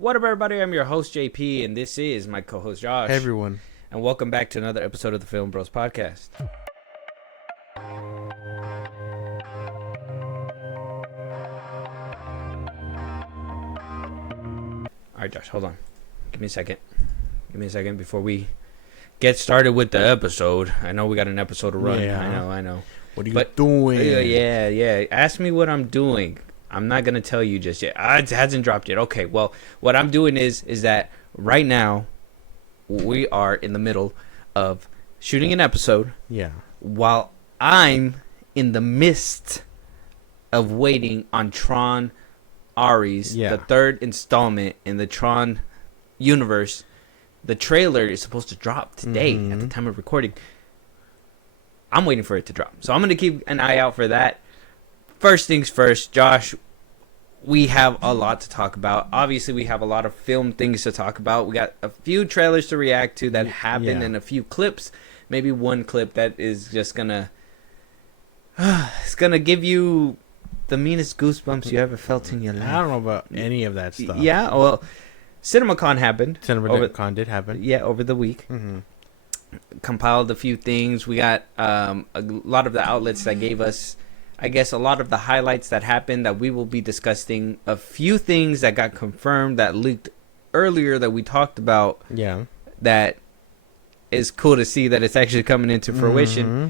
What up, everybody? I'm your host, JP, and this is my co-host, Josh. Hey, everyone. And welcome back to another episode of the FilmBros podcast. All right, Josh, hold on. Give me a second. Before we get started with the episode. I know we got an episode to run. Yeah. I know. What are you doing? Yeah. Ask me what I'm doing. I'm not going to tell you just yet. It hasn't dropped yet. Okay, well, what I'm doing is that right now we are in the middle of shooting an episode. Yeah. While I'm in the midst of waiting on Tron Ares, the third installment in the Tron universe. The trailer is supposed to drop today at the time of recording. I'm waiting for it to drop. So I'm going to keep an eye out for that. First things first, Josh, we have a lot to talk about. Obviously, we have a lot of film things to talk about. We got a few trailers to react to that happened and a few clips. Maybe one clip that is just going to... it's going to give you the meanest goosebumps you ever felt in your life. I don't know about any of that stuff. Yeah, well, Cinemacon happened. Cinemacon did happen. Yeah, over the week. Mm-hmm. Compiled a few things. We got a lot of the outlets that gave us, I guess, a lot of the highlights that happened that we will be discussing. A few things that got confirmed that leaked earlier that we talked about. Yeah. That is cool to see that it's actually coming into fruition. Mm-hmm.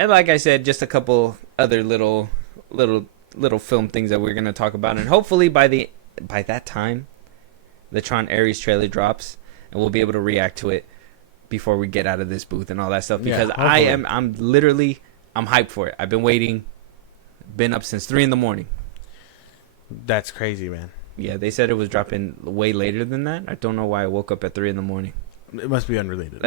And like I said, just a couple other little film things that we're going to talk about. And hopefully by that time, the Tron Ares trailer drops and we'll be able to react to it before we get out of this booth and all that stuff, because I'm hyped for it. I've been waiting, been up since 3 a.m. That's crazy, man. Yeah, they said it was dropping way later than that. I don't know why I woke up at 3 a.m. It must be unrelated.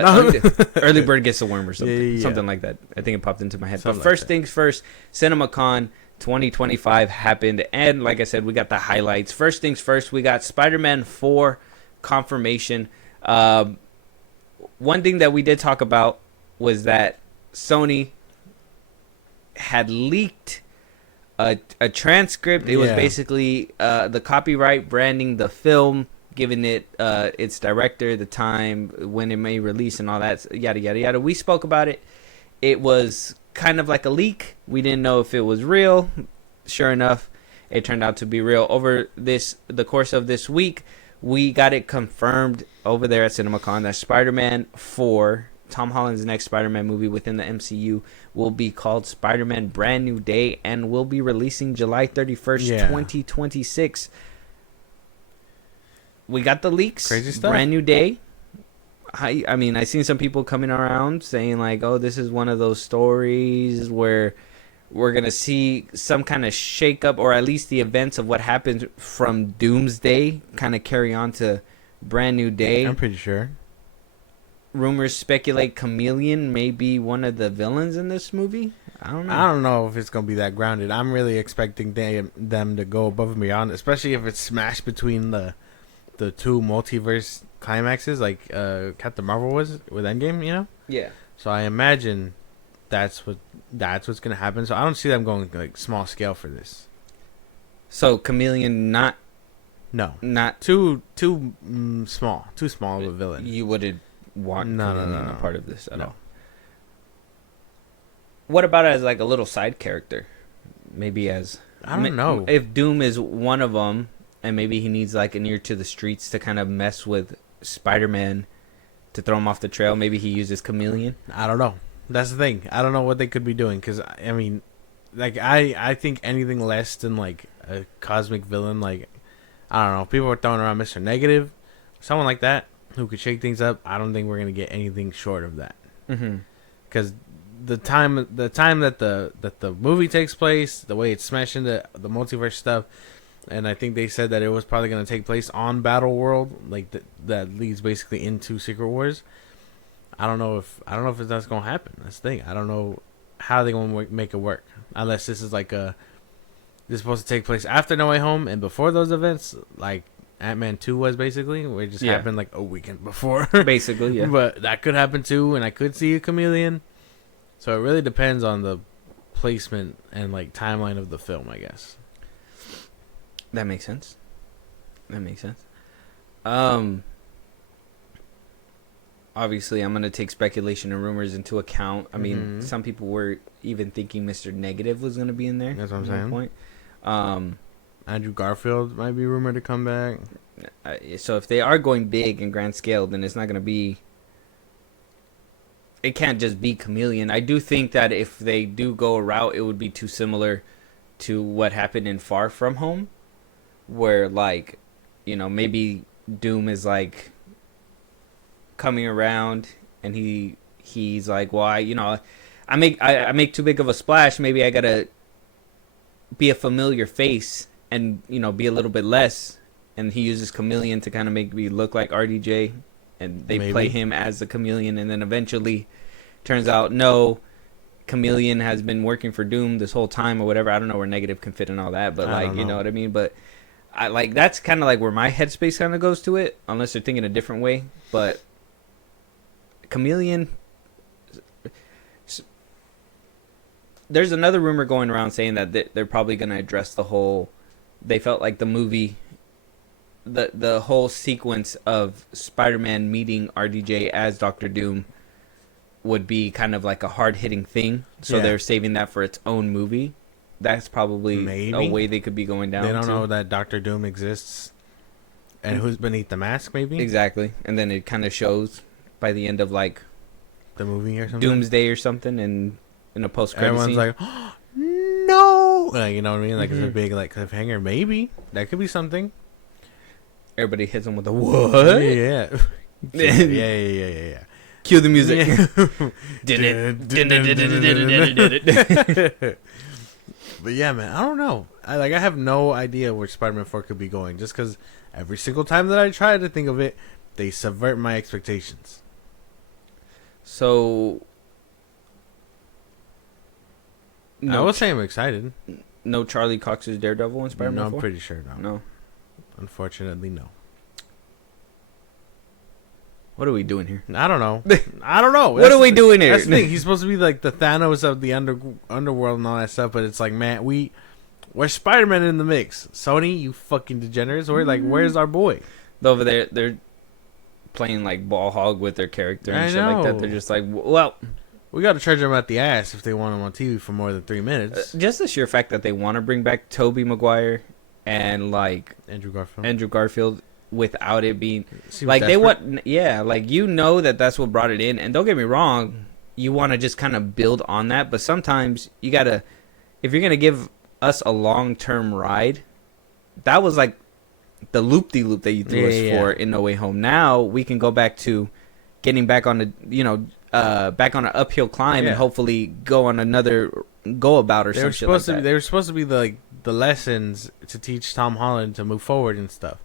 Early bird gets the worm or something. Yeah. Something like that. I think it popped into my head. Something But first things first, Cinemacon 2025 happened, and like I said, we got the highlights. First things first, we got Spider-Man 4 confirmation. One thing that we did talk about was that Sony had leaked a transcript. It was basically the copyright branding the film, giving it its director, the time when it may release, and all that, yada yada yada. We spoke about it. It was kind of like a leak. We didn't know if it was real. Sure enough, it turned out to be real. Over the course of this week, we got it confirmed over there at Cinemacon that Spider-Man 4, Tom Holland's next Spider-Man movie within the MCU, will be called Spider-Man Brand New Day and will be releasing July 31st, 2026. We got the leaks. Crazy stuff. Brand New Day. I mean, I seen some people coming around saying like, oh, this is one of those stories where we're going to see some kind of shakeup, or at least the events of what happened from Doomsday kind of carry on to Brand New Day. I'm pretty sure. Rumors speculate Chameleon may be one of the villains in this movie. I don't know if it's going to be that grounded. I'm really expecting them to go above and beyond, especially if it's smashed between the two multiverse climaxes like Captain Marvel was with Endgame, you know? Yeah. So I imagine that's what's going to happen. So I don't see them going like small scale for this. So Chameleon not too small of a villain. You wouldn't want Chameleon a part of this at all. What about as like a little side character? Maybe as I don't know. If Doom is one of them, and maybe he needs like an ear to the streets to kind of mess with Spider-Man to throw him off the trail. Maybe he uses Chameleon. I don't know. That's the thing. I don't know what they could be doing, because I mean, like I think anything less than like a cosmic villain, like I don't know. People are throwing around Mr. Negative, someone like that who could shake things up. I don't think we're gonna get anything short of that. Because the time that the movie takes place, the way it's smashed into the multiverse stuff. And I think they said that it was probably going to take place on Battle World, like that leads basically into Secret Wars. I don't know if that's going to happen. That's the thing. I don't know how they're going to make it work, unless this is like this is supposed to take place after No Way Home and before those events, like Ant-Man 2 was basically, where it just happened like a weekend before. Basically, yeah. But that could happen too, and I could see a Chameleon. So it really depends on the placement and like timeline of the film, I guess. That makes sense. Um, obviously, I'm gonna take speculation and rumors into account. I mean, some people were even thinking Mr. Negative was gonna be in there. That's what I'm saying. Point. Andrew Garfield might be rumored to come back. So if they are going big and grand scale, then it's not gonna be. It can't just be Chameleon. I do think that if they do go a route, it would be too similar to what happened in Far From Home, where like, you know, maybe Doom is like coming around and he's like, well, I make too big of a splash. Maybe I gotta be a familiar face and, you know, be a little bit less. And he uses Chameleon to kind of make me look like RDJ, and they play him as the Chameleon, and then eventually turns out no, Chameleon has been working for Doom this whole time or whatever. I don't know where Negative can fit in all that, but like, you know what I mean? But I like, that's kind of like where my headspace kind of goes to it, unless they're thinking a different way. But Chameleon, there's another rumor going around saying that they're probably going to address the whole, they felt like the movie, the whole sequence of Spider-Man meeting RDJ as Doctor Doom would be kind of like a hard-hitting thing. So they're saving that for its own movie. That's probably a way they could be going down. They don't know that Doctor Doom exists and who's beneath the mask, maybe? Exactly. And then it kind of shows by the end of like the movie or something. Doomsday or something, and in a post-credit everyone's scene. like, oh, no! Like, you know what I mean? Like, it's a big like cliffhanger. Maybe. That could be something. Everybody hits him with a what? Yeah. Yeah. Cue the music. But yeah, man, I don't know. I have no idea where Spider-Man 4 could be going, just because every single time that I try to think of it, they subvert my expectations. So, I would say I'm excited. No Charlie Cox's Daredevil in Spider-Man 4? No, I'm pretty sure no. Unfortunately, no. What are we doing here? I don't know. What are we doing here? That's the thing. He's supposed to be like the Thanos of the underworld and all that stuff, but it's like, man, we're Spider-Man in the mix. Sony, you fucking degenerates. Or like, where's our boy? Over there, they're playing like ball hog with their character and shit like that. They're just like, well, we got to charge them at the ass if they want him on TV for more than 3 minutes. Just the sheer fact that they want to bring back Tobey Maguire and like Andrew Garfield without it being like desperate. They want, like, you know, that's what brought it in. And don't get me wrong, you want to just kind of build on that, but sometimes you gotta, if you're gonna give us a long-term ride, that was like the loop-de-loop that you threw us for in No Way Home. Now we can go back to getting back on the, back on an uphill climb and hopefully go on another go about or something like that. They were supposed to be the lessons to teach Tom Holland to move forward and stuff.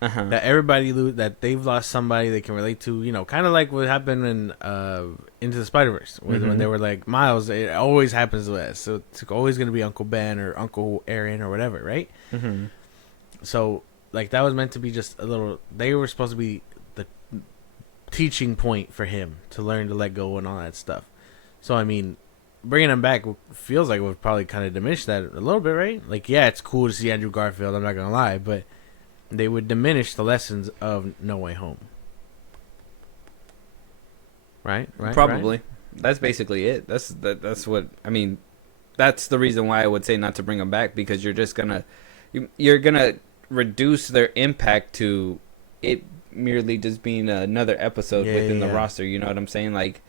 That everybody that they've lost somebody they can relate to, you know, kind of like what happened in Into the Spider-Verse when they were like Miles. It always happens to us, so it's always going to be Uncle Ben or Uncle Aaron or whatever, right? So like that was meant to be just a little. They were supposed to be the teaching point for him to learn to let go and all that stuff. So I mean, bringing him back feels like it would probably kind of diminish that a little bit, right? Like, yeah, it's cool to see Andrew Garfield. I'm not gonna lie, but they would diminish the lessons of No Way Home. Right? Probably. Right? That's basically it. That's what I mean. That's the reason why I would say not to bring them back, because you're just gonna reduce their impact to it merely just being another episode within the roster. You know what I'm saying? Like,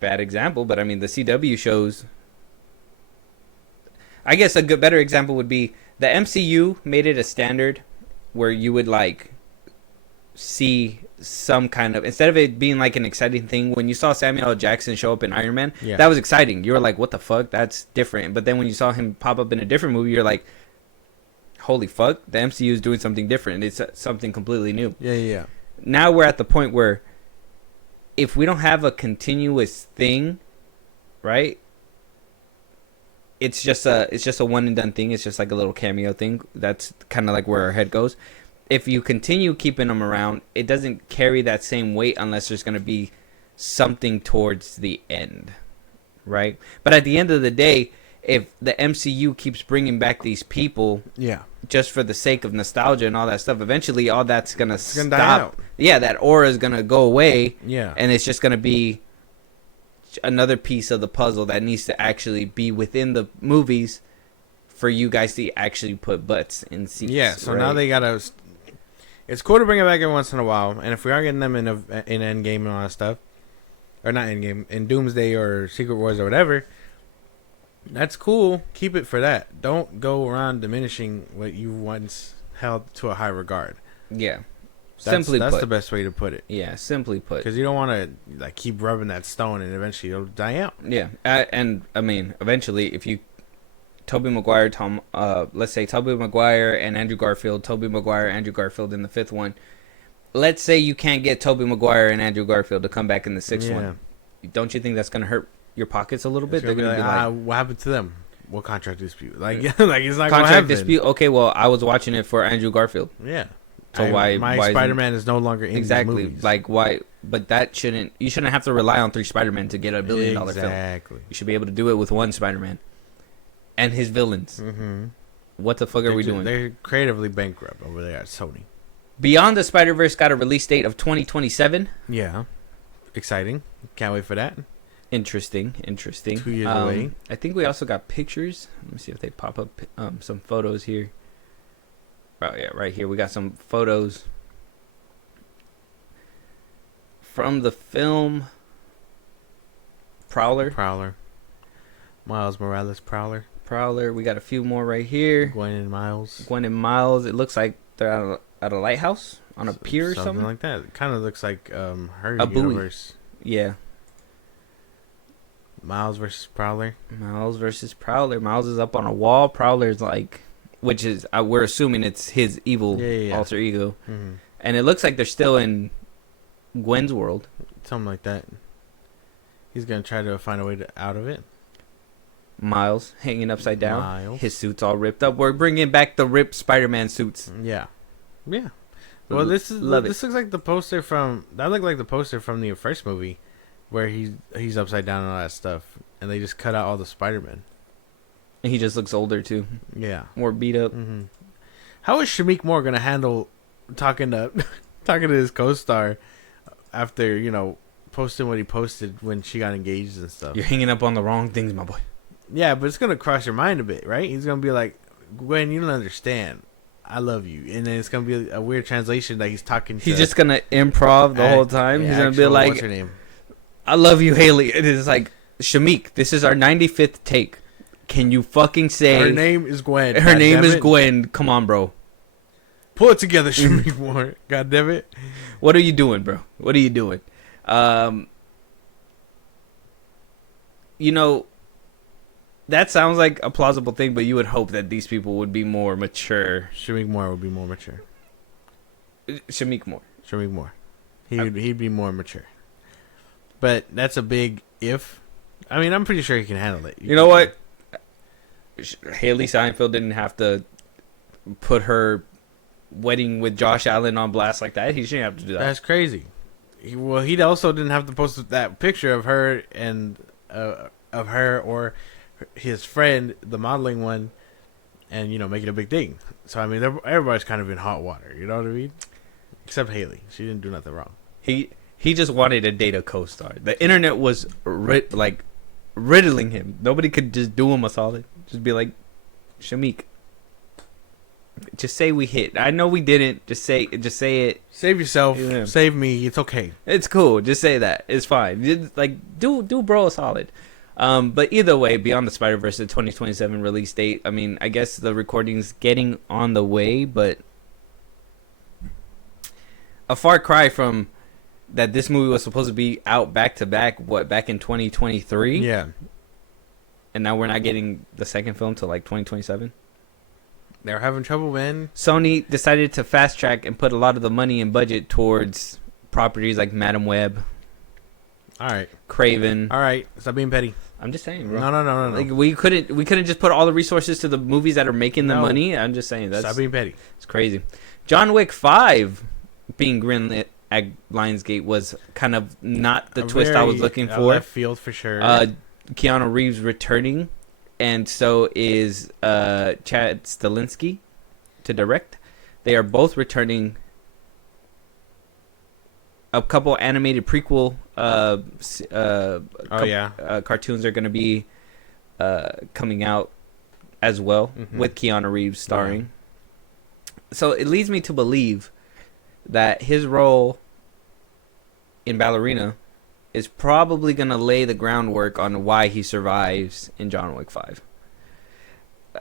bad example, but I mean the CW shows. I guess a better example would be the MCU made it a standard where you would like see some kind of, instead of it being like an exciting thing, when you saw Samuel L. Jackson show up in Iron Man, that was exciting. You were like, what the fuck? That's different. But then when you saw him pop up in a different movie, you're like, holy fuck, the MCU is doing something different. It's something completely new. Yeah. Now we're at the point where if we don't have a continuous thing, right? It's just a one and done thing. It's just like a little cameo thing. That's kind of like where our head goes. If you continue keeping them around, it doesn't carry that same weight unless there's going to be something towards the end, right? But at the end of the day, if the MCU keeps bringing back these people, just for the sake of nostalgia and all that stuff, eventually all that's gonna stop. Die out. Yeah, that aura is gonna go away. Yeah, and it's just gonna be another piece of the puzzle that needs to actually be within the movies for you guys to actually put butts in seats. Yeah, so now they gotta. It's cool to bring it back every once in a while, and if we are getting them in Endgame and all that stuff, or not Endgame, in Doomsday or Secret Wars or whatever, that's cool. Keep it for that. Don't go around diminishing what you once held to a high regard. Yeah, that's the best way to put it. Yeah, simply put, because you don't want to like keep rubbing that stone, and eventually it'll die out. Yeah, and I mean, eventually, if you Tobey Maguire, let's say Tobey Maguire and Andrew Garfield, Tobey Maguire, Andrew Garfield in the fifth one. Let's say you can't get Tobey Maguire and Andrew Garfield to come back in the sixth one. Don't you think that's going to hurt your pockets a little bit? They're going to be like, what happened to them? What contract dispute? Like it's not going to happen. Contract dispute? Okay, well, I was watching it for Andrew Garfield. Yeah. So why Spider-Man is no longer in these movies. Like, why? But you shouldn't have to rely on 3 Spider-Men to get a $1 billion film. Exactly. You should be able to do it with 1 Spider-Man. And his villains. Mm-hmm. What the fuck are we doing? They're creatively bankrupt over there at Sony. Beyond the Spider-Verse got a release date of 2027. Yeah. Exciting. Can't wait for that. Interesting. 2 years away. I think we also got pictures. Let me see if they pop up some photos here. Oh, yeah, right here. We got some photos from the film Prowler. Miles Morales Prowler. We got a few more right here. Gwen and Miles. It looks like they're at a lighthouse on a pier or something. Something like that. It kind of looks like her a universe. Buoy. Yeah. Miles versus Prowler. Miles is up on a wall. Prowler's like, which is, we're assuming it's his evil alter ego. Mm-hmm. And it looks like they're still in Gwen's world. Something like that. He's going to try to find a way out of it. Miles hanging upside down. His suit's all ripped up. We're bringing back the ripped Spider-Man suits. Yeah. Well, this looks like the poster from the first movie, where he's upside down and all that stuff, and they just cut out all the Spider-Man. And he just looks older too. Yeah, more beat up. Mm-hmm. How is Shameik Moore gonna handle talking to his co-star after posting what he posted when she got engaged and stuff? You're hanging up on the wrong things, my boy. Yeah, but it's gonna cross your mind a bit, right? He's gonna be like, Gwen, you don't understand. I love you. And then it's gonna be a weird translation that he's talking to. He's just gonna improv the whole time. He's gonna be like, what's her name? I love you, Haley. It is like, Shameik, this is our 95th take. Can you fucking say her name is Gwen? Her name is Gwen. Come on, bro. Pull it together, Shameik Moore. God damn it. What are you doing, bro? What are you doing? That sounds like a plausible thing, but you would hope that these people would be more mature. Shameik Moore would be more mature. Shameik Moore. He'd be more mature. But that's a big if. I mean, I'm pretty sure he can handle it. You know what? Haley Steinfeld didn't have to put her wedding with Josh Allen on blast like that. He shouldn't have to do that. That's crazy. He also didn't have to post that picture of her or his friend, the modeling one, and make it a big thing. So I mean, everybody's kind of in hot water. You know what I mean? Except Haley, she didn't do nothing wrong. He just wanted to date a co-star. The internet was riddling him. Nobody could just do him a solid. Just be like, Shameik, just say we hit. I know we didn't. Just say it. Save yourself. Yeah. Save me. It's okay. It's cool. Just say that. It's fine. Do bro a solid. But either way, Beyond the Spider-Verse, the 2027 release date. I mean, I guess the recording's getting on the way, but a far cry from that. This movie was supposed to be out back to back. Back in 2023? Yeah. And now we're not getting the second film till like 2027. They're having trouble, man. Sony decided to fast track and put a lot of the money and budget towards properties like Madam Web. All right. Craven. All right. Stop being petty. I'm just saying, bro. No. Like we couldn't just put all the resources to the movies that are making the money. I'm just saying that's stop being petty. It's crazy. John Wick 5 being greenlit at Lionsgate was kind of not the twist I was looking for. Left field for sure. Keanu Reeves returning and so is Chad Stahelski to direct. They are both returning. A couple animated prequel cartoons are going to be coming out as well, with Keanu Reeves starring. Yeah. So it leads me to believe that his role in Ballerina is probably going to lay the groundwork on why he survives in John Wick 5.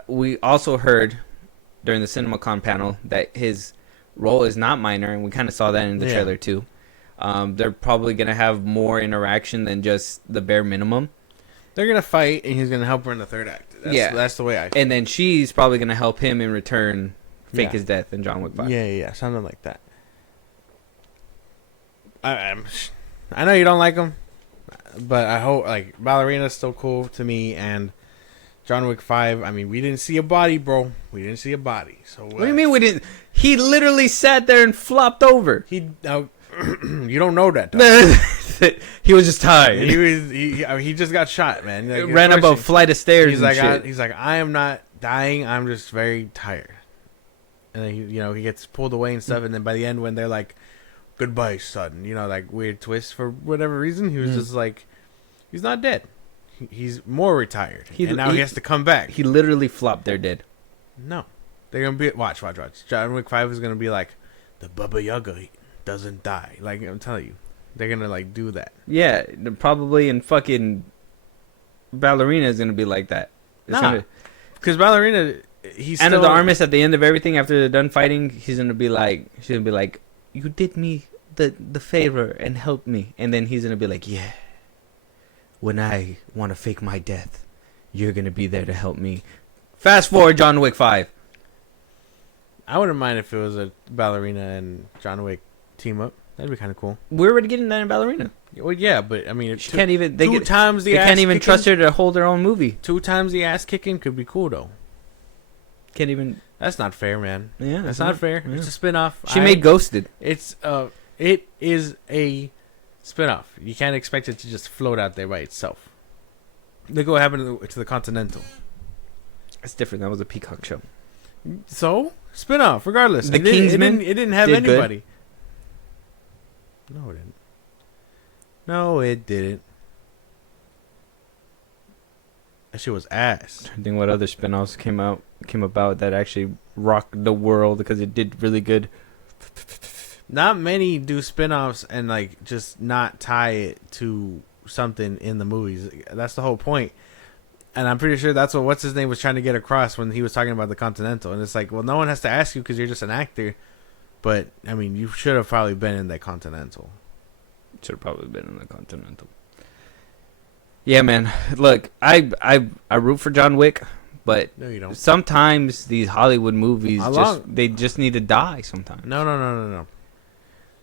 We also heard during the Cinemacon panel that his role is not minor, and we kind of saw that in the trailer too. They're probably going to have more interaction than just the bare minimum. They're going to fight, and he's going to help her in the third act. That's the way I feel. And then she's probably going to help him in return fake his death in John Wick 5. Yeah, something like that. I know you don't like him, but I hope, like, Ballerina's still cool to me, and John Wick 5, I mean, we didn't see a body, bro. We didn't see a body. So what do you mean we didn't? He literally sat there and flopped over. You don't know that. He was just tired. He just got shot, man. Like, ran up a flight of stairs. He's like, I am not dying. I'm just very tired. And then he gets pulled away and stuff. And then by the end, when they're like, "Goodbye, son," like weird twist for whatever reason, he was just like, he's not dead. He's more retired, and now he has to come back. He literally flopped there dead. No, they're gonna be watch. John Wick 5 is gonna be like the Baba Yaga doesn't die. Like I'm telling you, they're gonna like do that. Yeah, probably in fucking Ballerina is gonna be like that. Because Ballerina, he's Anna still... de Armas at the end of everything after they're done fighting. She's gonna be like, you did me the favor and helped me, and then he's gonna be like, yeah. When I want to fake my death, you're going to be there to help me. Fast forward, John Wick 5. I wouldn't mind if it was a Ballerina and John Wick team up. That'd be kind of cool. We're already getting that in Ballerina. Well, yeah, but I mean... She can't even... They can't even trust her to hold their own movie. 2 times the ass kicking could be cool, though. Can't even... That's not fair, man. Yeah. That's not fair. Yeah. It's a spinoff. She made Ghosted. It is a... spinoff. You can't expect it to just float out there by itself. Look what happened to the Continental. It's different. That was a Peacock show. So spinoff, regardless. The Kingsman. It didn't have anybody. Good. No, it didn't. No, it didn't. That shit was ass. I think what other spinoffs came about that actually rocked the world because it did really good. Not many do spin-offs and like just not tie it to something in the movies. That's the whole point. And I'm pretty sure that's what what's his name was trying to get across when he was talking about the Continental. And it's like, well, no one has to ask you because you're just an actor. But I mean, you should have probably been in that Continental. Should have probably been in the Continental. Yeah, man. Look, I root for John Wick, but no, you don't. Sometimes these Hollywood movies they just need to die. Sometimes. No.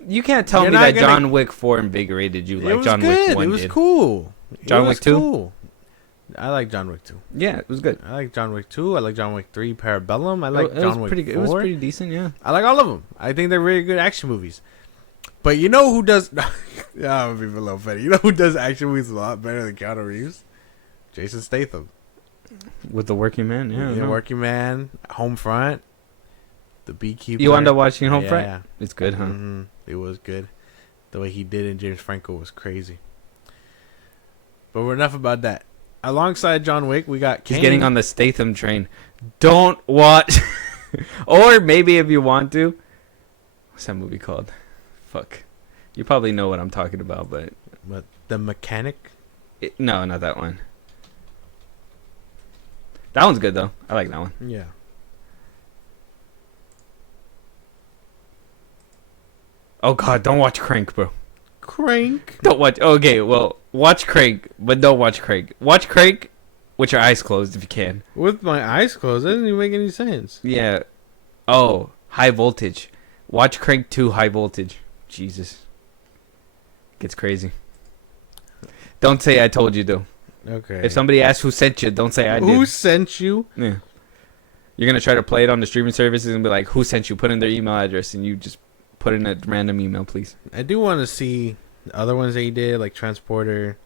You can't tell me that John Wick 4 invigorated you like John Wick 1 did. It was cool. John Wick 2? Cool. I like John Wick 2. Yeah, it was good. I like John Wick 2. I like John Wick 3 Parabellum. I like John Wick 4. It was pretty decent, yeah. I like all of them. I think they're really good action movies. But you know who does... yeah, I'm going to be a little funny. You know who does action movies a lot better than Keanu Reeves? Jason Statham. With The Working Man, yeah. The Working Man, Homefront, The Beekeeper. You wound up watching Homefront? Yeah. It's good, huh? Mm-hmm. It was good. The way he did in James Franco was crazy. But we're enough about that. Alongside John Wick, we got Kane. He's getting on the Statham train. Don't watch. Or maybe if you want to. What's that movie called? Fuck. You probably know what I'm talking about, but... What, The Mechanic? No, not that one. That one's good, though. I like that one. Yeah. Oh, God, don't watch Crank, bro. Crank? Don't watch... Okay, well, watch Crank, but don't watch Crank. Watch Crank with your eyes closed if you can. With my eyes closed? That doesn't even make any sense. Yeah. Oh, High Voltage. Watch Crank 2 High Voltage. Jesus. Gets crazy. Don't say I told you, though. Okay. If somebody asks who sent you, don't say I did. Who sent you? Yeah. You're going to try to play it on the streaming services and be like, who sent you? Put in their email address and you just put in a random email, please. I do want to see the other ones that he did, like Transporter.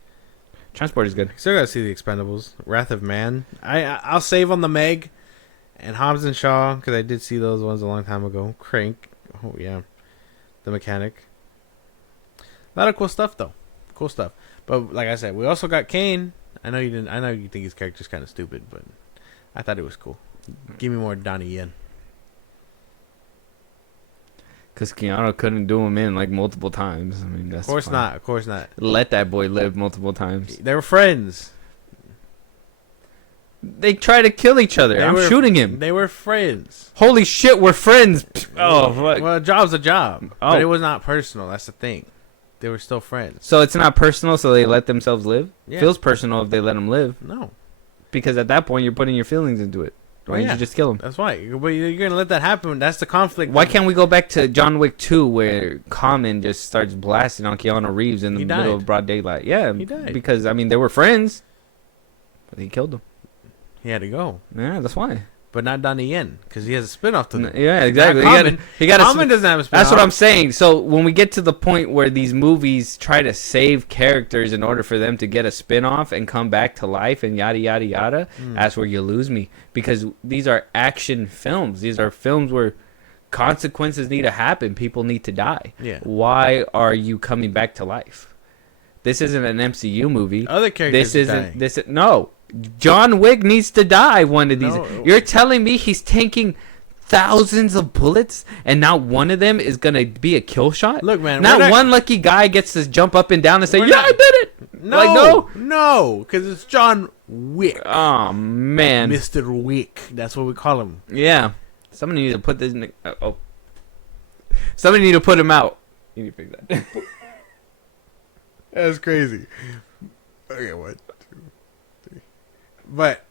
Transport is good. Still gotta see the Expendables. Wrath of Man. I'll save on the Meg and Hobbs and Shaw because I did see those ones a long time ago. Crank. Oh yeah, The Mechanic. A lot of cool stuff though. Cool stuff. But like I said, we also got Kane. I know you didn't. I know you think his character's kind of stupid, but I thought it was cool. Give me more Donnie Yen. Because Keanu couldn't do him in like multiple times. I mean, that's Of course fine. not. Of course not. Let that boy live multiple times. They were friends. They try to kill each other. I'm shooting him. They were friends. Holy shit, we're friends. Oh, fuck. Well, a job's a job. Oh. But it was not personal. That's the thing. They were still friends. So it's not personal, so they let themselves live? Yeah. Feels personal if they let them live. No. Because at that point, you're putting your feelings into it. Why don't you just kill him? That's why. But you're going to let that happen. That's the conflict. Why can't we go back to John Wick 2 where Common just starts blasting on Keanu Reeves in the middle of broad daylight? Yeah. He died. Because, I mean, they were friends. But he killed him. He had to go. Yeah, that's why. But not Donnie Yen, because he has a spinoff to them. Yeah, exactly. Common. Common doesn't have a spinoff. That's what I'm saying. So when we get to the point where these movies try to save characters in order for them to get a spin-off and come back to life and yada, yada, yada, that's where you lose me. Because these are action films. These are films where consequences need to happen. People need to die. Yeah. Why are you coming back to life? This isn't an MCU movie. Other characters No. John Wick needs to die one of these. No. You're telling me he's tanking thousands of bullets and not one of them is going to be a kill shot? Look, man. Not one lucky guy gets to jump up and down and say, I did it. No. No. Because it's John Wick. Oh, man. Mr. Wick. That's what we call him. Yeah. Somebody needs to put this in Somebody need to put him out. You need to fix that. That's crazy. Okay, what? But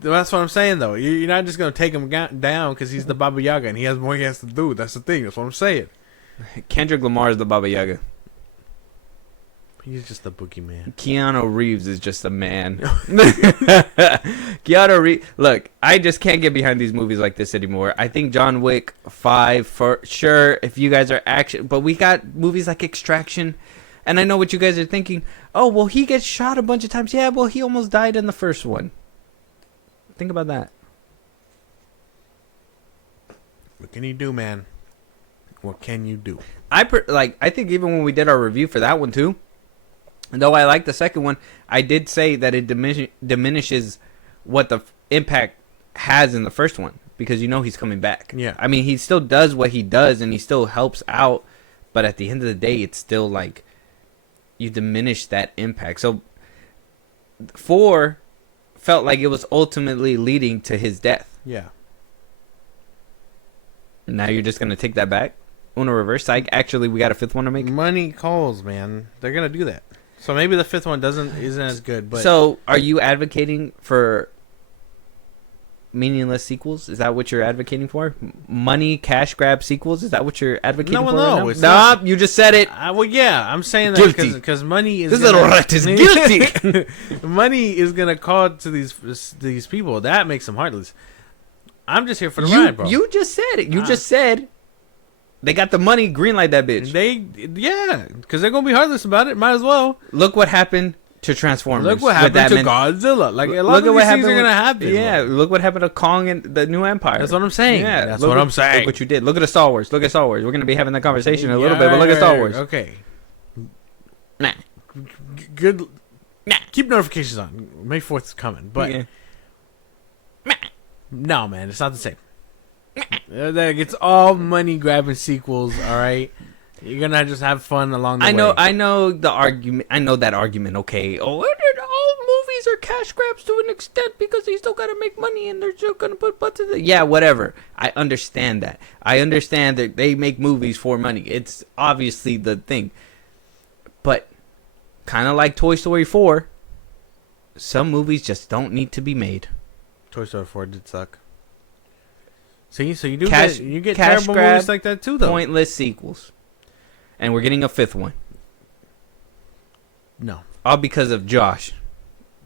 that's what I'm saying, though. You're not just going to take him down because he's the Baba Yaga and he has more he has to do. That's the thing. That's what I'm saying. Kendrick Lamar is the Baba Yaga. He's just the boogeyman. Keanu Reeves is just a man. Keanu Reeves. Look, I just can't get behind these movies like this anymore. I think John Wick 5 for sure, if you guys are action. But we got movies like Extraction. And I know what you guys are thinking. Oh, well, he gets shot a bunch of times. Yeah, well, he almost died in the first one. Think about that. What can you do, man? What can you do? I think even when we did our review for that one, too, though I like the second one, I did say that it diminishes what the impact has in the first one. Because you know he's coming back. Yeah. I mean, he still does what he does, and he still helps out. But at the end of the day, it's still like... you diminish that impact. So 4 felt like it was ultimately leading to his death. Yeah. Now you're just going to take that back? Uno reverse psych? Actually, we got a 5th one to make? Money calls, man. They're going to do that. So maybe the 5th one isn't as good. But so are you advocating for meaningless sequels? Is that what you're advocating for? Money, cash grab sequels? Is that what you're advocating for? No, right now? No, you just said it. Well, yeah, I'm saying that because money is... This little rat is guilty. Money is going to call to these people. That makes them heartless. I'm just here for the ride, bro. You just said it. You just said they got the money, greenlight that bitch. Because they're going to be heartless about it. Might as well. Look what happened to Transformers. Look what happened to Godzilla. Like, a lot of these things are going to happen. Yeah, look what happened to Kong and the New Empire. That's what I'm saying. Yeah, that's what I'm saying. Look what you did. Look at the Star Wars. Look at Star Wars. We're going to be having that conversation in a little bit, but look at Star Wars. Okay. Nah. Good. Nah. Keep notifications on. May 4th is coming, but... Yeah. No, man, it's not the same. It's all money grabbing sequels, all right? You're gonna just have fun along the way. I know the argument. I know that argument. Okay. Oh, all movies are cash grabs to an extent because they still gotta make money and they're still gonna put butts in the... Yeah, whatever. I understand that. I understand that they make movies for money. It's obviously the thing. But kind of like Toy Story 4, some movies just don't need to be made. Toy Story 4 did suck. See, so you get cash terrible grab, movies like that too, though. Pointless sequels. And we're getting a 5th one. No. All because of Josh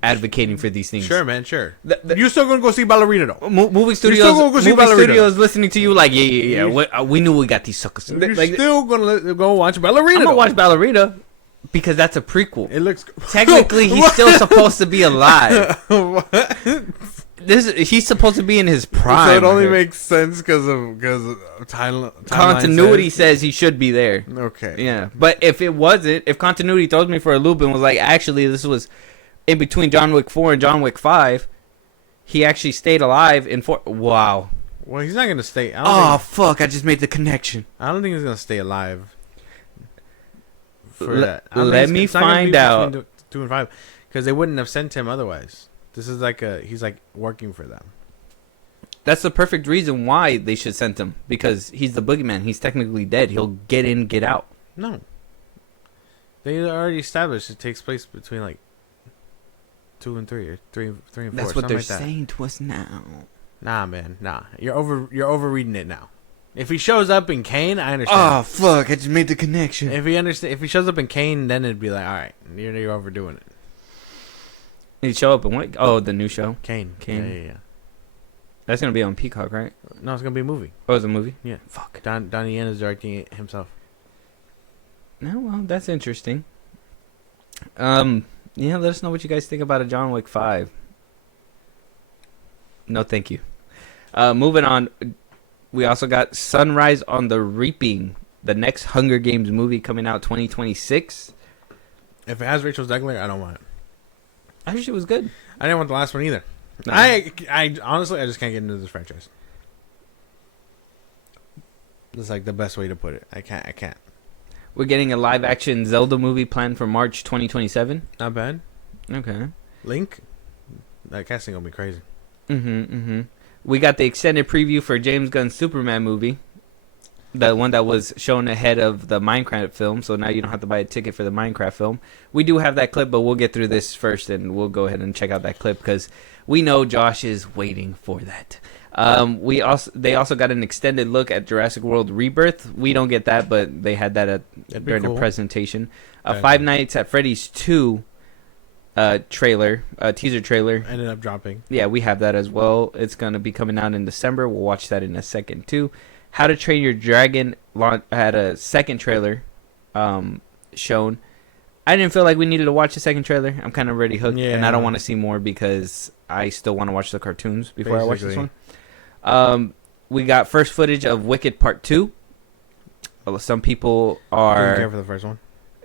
advocating for these things. Sure, man, sure. You're still going to go see Ballerina, though. Movie studios listening to you like, yeah. We knew we got these suckers. You're still going to go watch Ballerina. I'm going to watch Ballerina. Because that's a prequel. It looks technically he's still supposed to be alive. What? He's supposed to be in his prime. So it only makes sense because of continuity says he should be there. Okay. Yeah, but if it wasn't, if continuity throws me for a loop and was like, actually, this was in between John Wick 4 and John Wick 5, he actually stayed alive in 4. Wow. Well, he's not gonna stay. Fuck! I just made the connection. I don't think he's gonna stay alive. Let me find out. 2 and 5, because they wouldn't have sent him otherwise. This is he's like working for them. That's the perfect reason why they should send him, because he's the boogeyman. He's technically dead. He'll get in, get out. No. They already established it takes place between like 2 and 3 or 3 and 4. That's what they're saying to us now. Nah, man, nah. You're overreading it now. If he shows up in Kane, I understand. Oh fuck! I just made the connection. If he shows up in Kane, then it'd be like, all right, you're overdoing it. He'd show up in what? Oh, the new show. Kane. Yeah. That's gonna be on Peacock, right? No, it's gonna be a movie. Oh, it's a movie. Yeah. Fuck. Donnie Yen is directing it himself. No, well, that's interesting. Yeah, let us know what you guys think about a John Wick 5. No, thank you. Moving on, we also got Sunrise on the Reaping, the next Hunger Games movie coming out 2026. If it has Rachel Zegler, I don't want it. Actually, it was good. I didn't want the last one either. No. I honestly, I just can't get into this franchise. That's like the best way to put it. I can't. We're getting a live-action Zelda movie planned for March 2027. Not bad. Okay. Link? That casting gonna be crazy. We got the extended preview for James Gunn's Superman movie. The one that was shown ahead of the Minecraft film, so now you don't have to buy a ticket for the Minecraft film. We do have that clip, but we'll get through this first, and we'll go ahead and check out that clip, because we know Josh is waiting for that. They also got an extended look at Jurassic World Rebirth. We don't get that, but they had that during the presentation. Five Nights at Freddy's 2 teaser trailer ended up dropping. Yeah, we have that as well. It's going to be coming out in December. We'll watch that in a second too. How to Train Your Dragon had a second trailer shown. I didn't feel like we needed to watch the second trailer. I'm kind of already hooked, and I don't want to see more because I still want to watch the cartoons before I watch this one. We got first footage of Wicked Part 2. Some people are... Didn't care for the first one.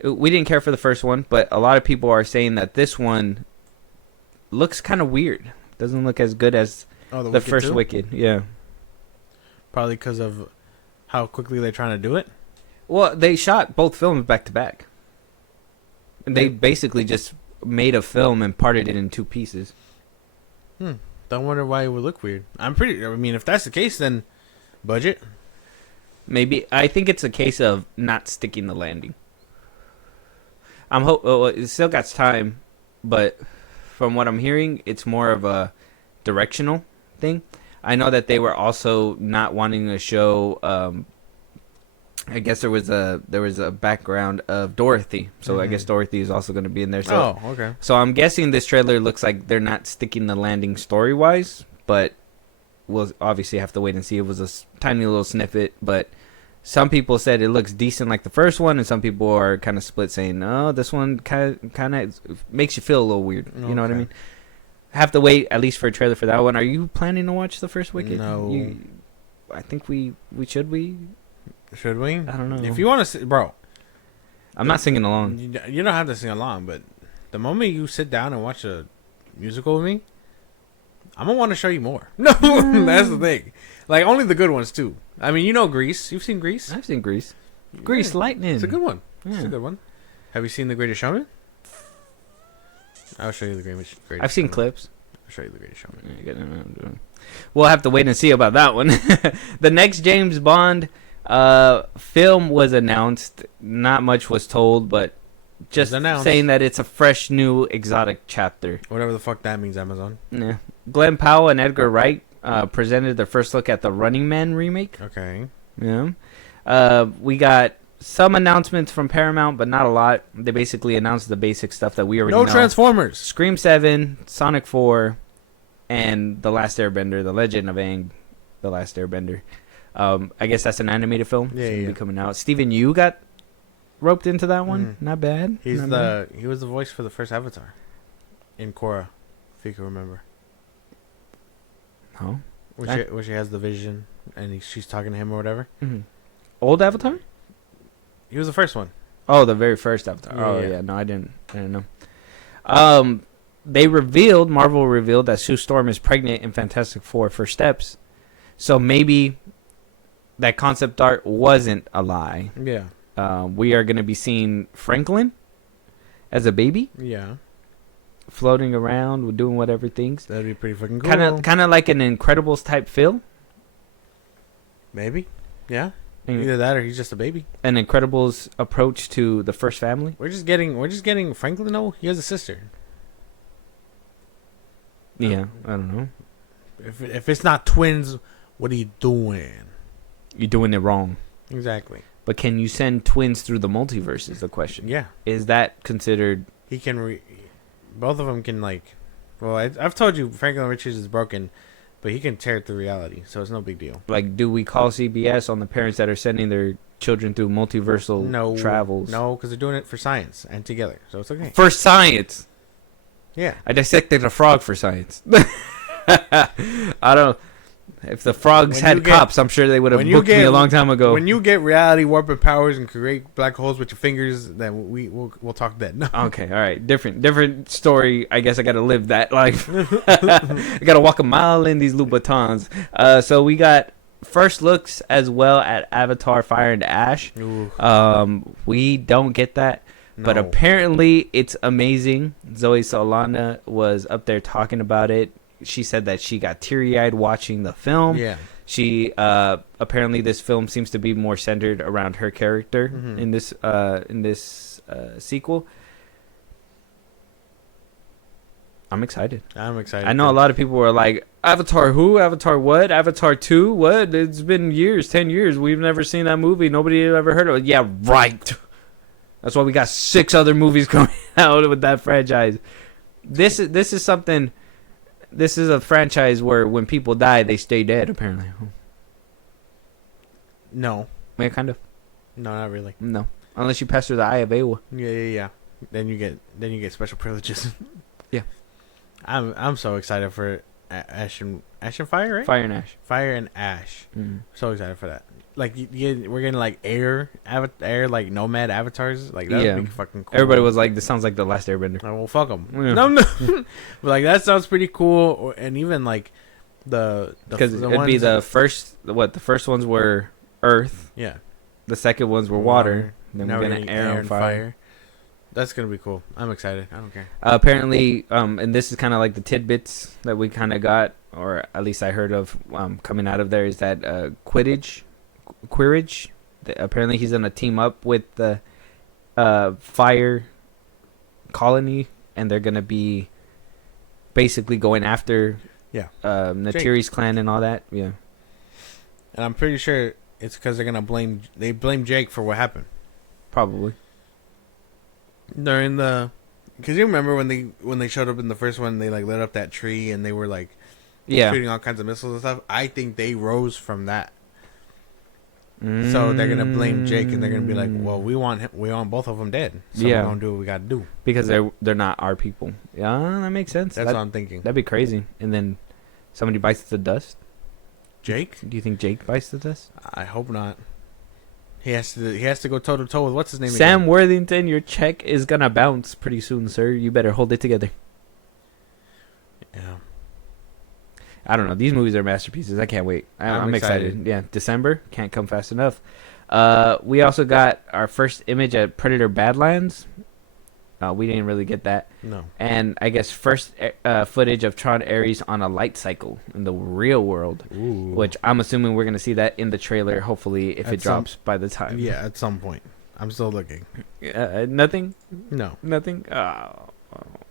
We didn't care for the first one, but a lot of people are saying that this one looks kind of weird. Doesn't look as good as the first Wicked. Yeah. Probably because of how quickly they're trying to do it? Well, they shot both films back to back. And they basically just made a film and parted it in 2 pieces. Don't wonder why it would look weird. I mean, if that's the case, then budget? Maybe. I think it's a case of not sticking the landing. It still got time, but from what I'm hearing, it's more of a directional thing. I know that they were also not wanting to show. I guess there was a background of Dorothy, so I guess Dorothy is also going to be in there. So, okay. So I'm guessing this trailer looks like they're not sticking the landing story wise, but we'll obviously have to wait and see. It was a tiny little snippet, but some people said it looks decent like the first one, and some people are kind of split, saying, "No, this one kind of makes you feel a little weird." You know what I mean? Have to wait at least for a trailer for that one. Are you planning to watch the first Wicked? No. I think we should. Should we? I don't know. If you want to, bro. I'm not singing along. You don't have to sing along, but the moment you sit down and watch a musical with me, I'm gonna want to show you more. No, that's the thing. Like only the good ones too. I mean, you know Grease. You've seen Grease? I've seen Grease. Grease Lightning. It's a good one. Yeah. It's a good one. Have you seen The Greatest Showman? I'll show you The Greatest I've seen Showman. clips. I'll show you The Greatest Showman. We'll have to wait and see about that one. The next James Bond film was announced. Not much was told, but just saying that it's a fresh, new, exotic chapter. Whatever the fuck that means, Amazon. Yeah. Glenn Powell and Edgar Wright presented their first look at the Running Man remake. Okay. Yeah. We got some announcements from Paramount, but not a lot. They basically announced the basic stuff that we already know. No Transformers. Scream 7, Sonic 4, and The Last Airbender, The Legend of Aang, The Last Airbender. I guess that's an animated film. Yeah, It's gonna be coming out. Steven Yeun got roped into that one. Not bad. He was the voice for the first Avatar in Korra, if you can remember. Oh, where she has the vision and she's talking to him or whatever. Mm-hmm. Old Avatar? He was the first one. Oh, the very first Avatar. Yeah. No, I didn't know. Marvel revealed that Sue Storm is pregnant in Fantastic Four First Steps. So maybe that concept art wasn't a lie. Yeah. We are going to be seeing Franklin as a baby. Yeah. Floating around, doing whatever things. That'd be pretty fucking cool. Kind of like an Incredibles type feel. Maybe. Yeah. Either that or he's just a baby. An Incredibles approach to the first family. We're just getting Franklin. No, he has a sister. Yeah, I don't know. If it's not twins, what are you doing? You're doing it wrong. Exactly. But can you send twins through the multiverse is the question. Yeah. Is that considered... He can... both of them can, like... Well, I've told you Franklin Richards is broken, but he can tear through reality, so it's no big deal. Like, do we call CBS on the parents that are sending their children through multiversal travels? No, because they're doing it for science and together, so it's okay. For science? Yeah. I dissected a frog for science. I don't... If the frogs had cops, I'm sure they would have booked me a long time ago. When you get reality warping powers and create black holes with your fingers, then we'll talk then. No. Okay, all right, different story. I guess I got to live that life. I got to walk a mile in these Louboutins. So we got first looks as well at Avatar: Fire and Ash. We don't get that, but apparently it's amazing. Zoe Saldana was up there talking about it. She said that she got teary-eyed watching the film. Yeah. She apparently this film seems to be more centered around her character in this sequel. I'm excited. I know a lot of people were like, Avatar who? Avatar what? Avatar 2? What? It's been years, 10 years. We've never seen that movie. Nobody ever heard of it. Yeah, right. That's why we got 6 other movies coming out with that franchise. This is something... This is a franchise where when people die, they stay dead, apparently. No. Yeah, kind of. No, not really. No. Unless you pass through the Eye of Iowa. Yeah. Then you get special privileges. Yeah. I'm so excited for Ash and Fire, right? Fire and Ash. Fire and Ash. Mm. So excited for that. Like we're getting like air like nomad avatars. Like that would be fucking cool. Everybody was like, "This sounds like the Last Airbender." Oh, well, fuck them. Yeah. No. But like that sounds pretty cool. And even like because it'd be the first. The first ones were Earth. Yeah. The second ones were water. Then we're gonna air and fire. That's gonna be cool. I'm excited. I don't care. Apparently, and this is kind of like the tidbits that we kind of got, or at least I heard of coming out of there, is that Quidditch. Apparently, he's gonna team up with the Fire Colony, and they're gonna be basically going after Natiri's clan and all that. Yeah, and I'm pretty sure it's because they're gonna blame Jake for what happened. Probably. During because you remember when they showed up in the first one, they like lit up that tree and they were like shooting all kinds of missiles and stuff. I think they rose from that. So they're gonna blame Jake and they're gonna be like, "Well, we want both of them dead. So we're gonna do what we gotta do because they're not our people." Yeah, that makes sense. That's what I'm thinking. That'd be crazy. And then somebody bites the dust. Jake? Do you think Jake bites the dust? I hope not. He has to go toe to toe with what's his name? Sam again? Worthington. Your check is gonna bounce pretty soon, sir. You better hold it together. Yeah. I don't know. These movies are masterpieces. I can't wait. I'm excited. Yeah, December can't come fast enough. We also got our first image at Predator Badlands. We didn't really get that. No. And I guess first footage of Tron Ares on a light cycle in the real world, which I'm assuming we're gonna see that in the trailer. Hopefully, if it drops by the time. Yeah, at some point. I'm still looking. Nothing. No. Nothing. Oh,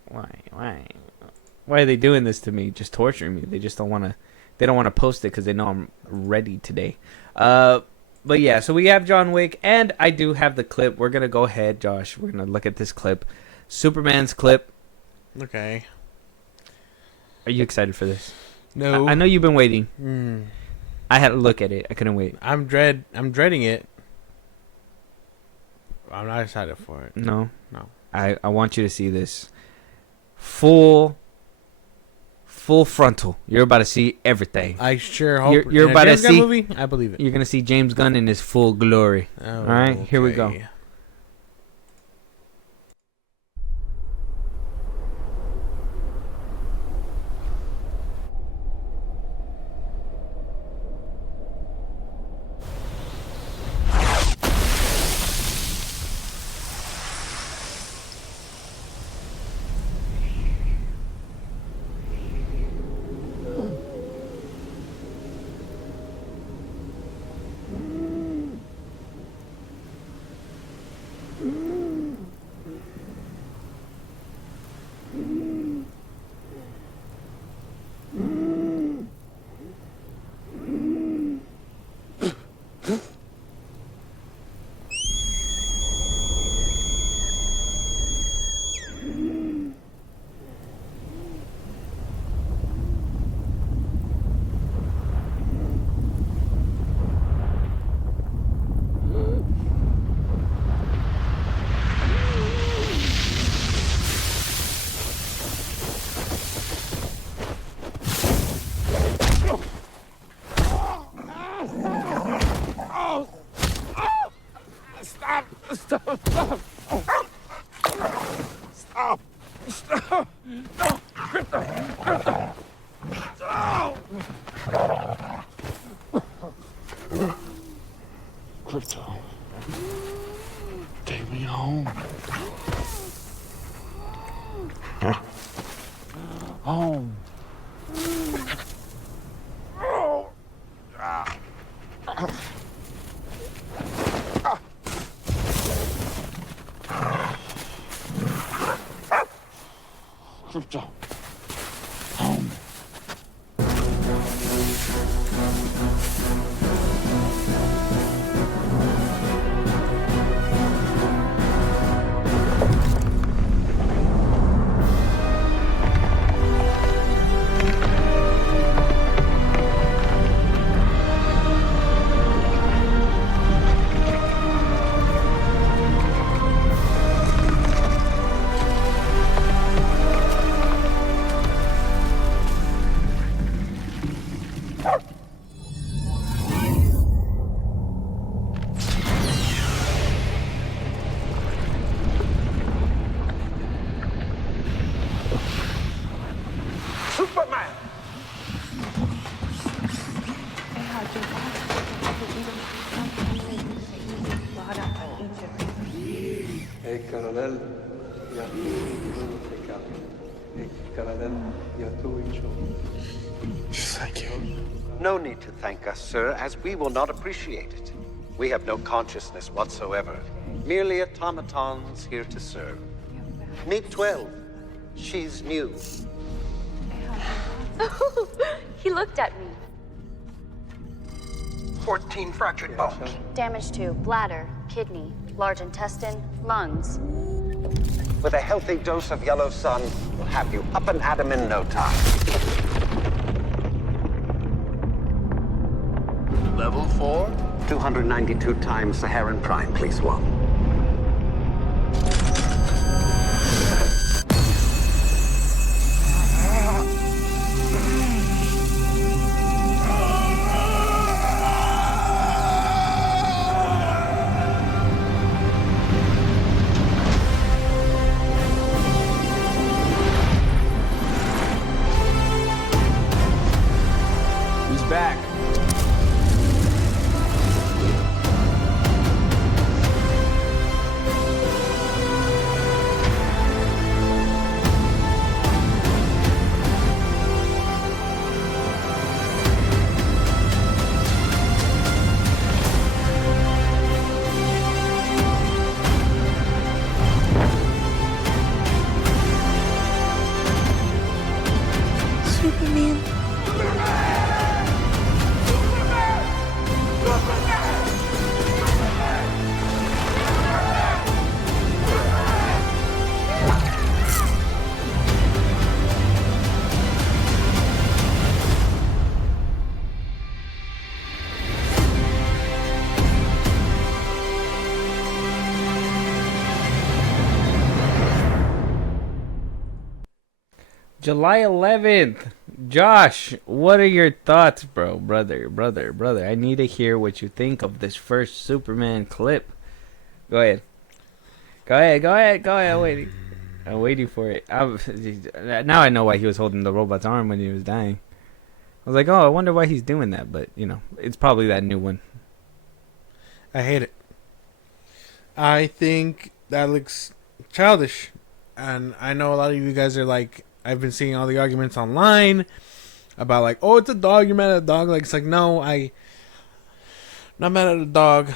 why are they doing this to me? Just torturing me. They just don't want to. They don't want to post it because they know I'm ready today. But yeah, so we have John Wick, and I do have the clip. We're gonna go ahead, Josh. We're gonna look at this clip, Superman's clip. Okay. Are you excited for this? No. I know you've been waiting. I had to look at it. I couldn't wait. I'm dreading it. I'm not excited for it. No. No. I want you to see this. Full frontal. You're about to see everything. I sure hope. You're about to see. Movie, I believe it. You're gonna see James Gunn in his full glory. Oh, all right, here we go. Crypto, take me home. Home. Crypto. Home. Just thank you. No need to thank us, sir, as we will not appreciate it. We have no consciousness whatsoever. Merely automatons here to serve. Meet 12. She's new. He looked at me. 14 fractured bones. Damage to bladder, kidney, large intestine, lungs. With a healthy dose of yellow sun, we'll have you up and at 'em in no time. Level 4? 292 times Saharan Prime, please, one. He's back. July 11th. Josh, what are your thoughts, brother? I need to hear what you think of this first Superman clip. Go ahead. I'm waiting for it. Now I know why he was holding the robot's arm when he was dying. I was like, oh, I wonder why he's doing that. But, it's probably that new one. I hate it. I think that looks childish. And I know a lot of you guys are like, I've been seeing all the arguments online about like, oh, it's a dog, you're mad at a dog. Like, it's like, no, not mad at a dog.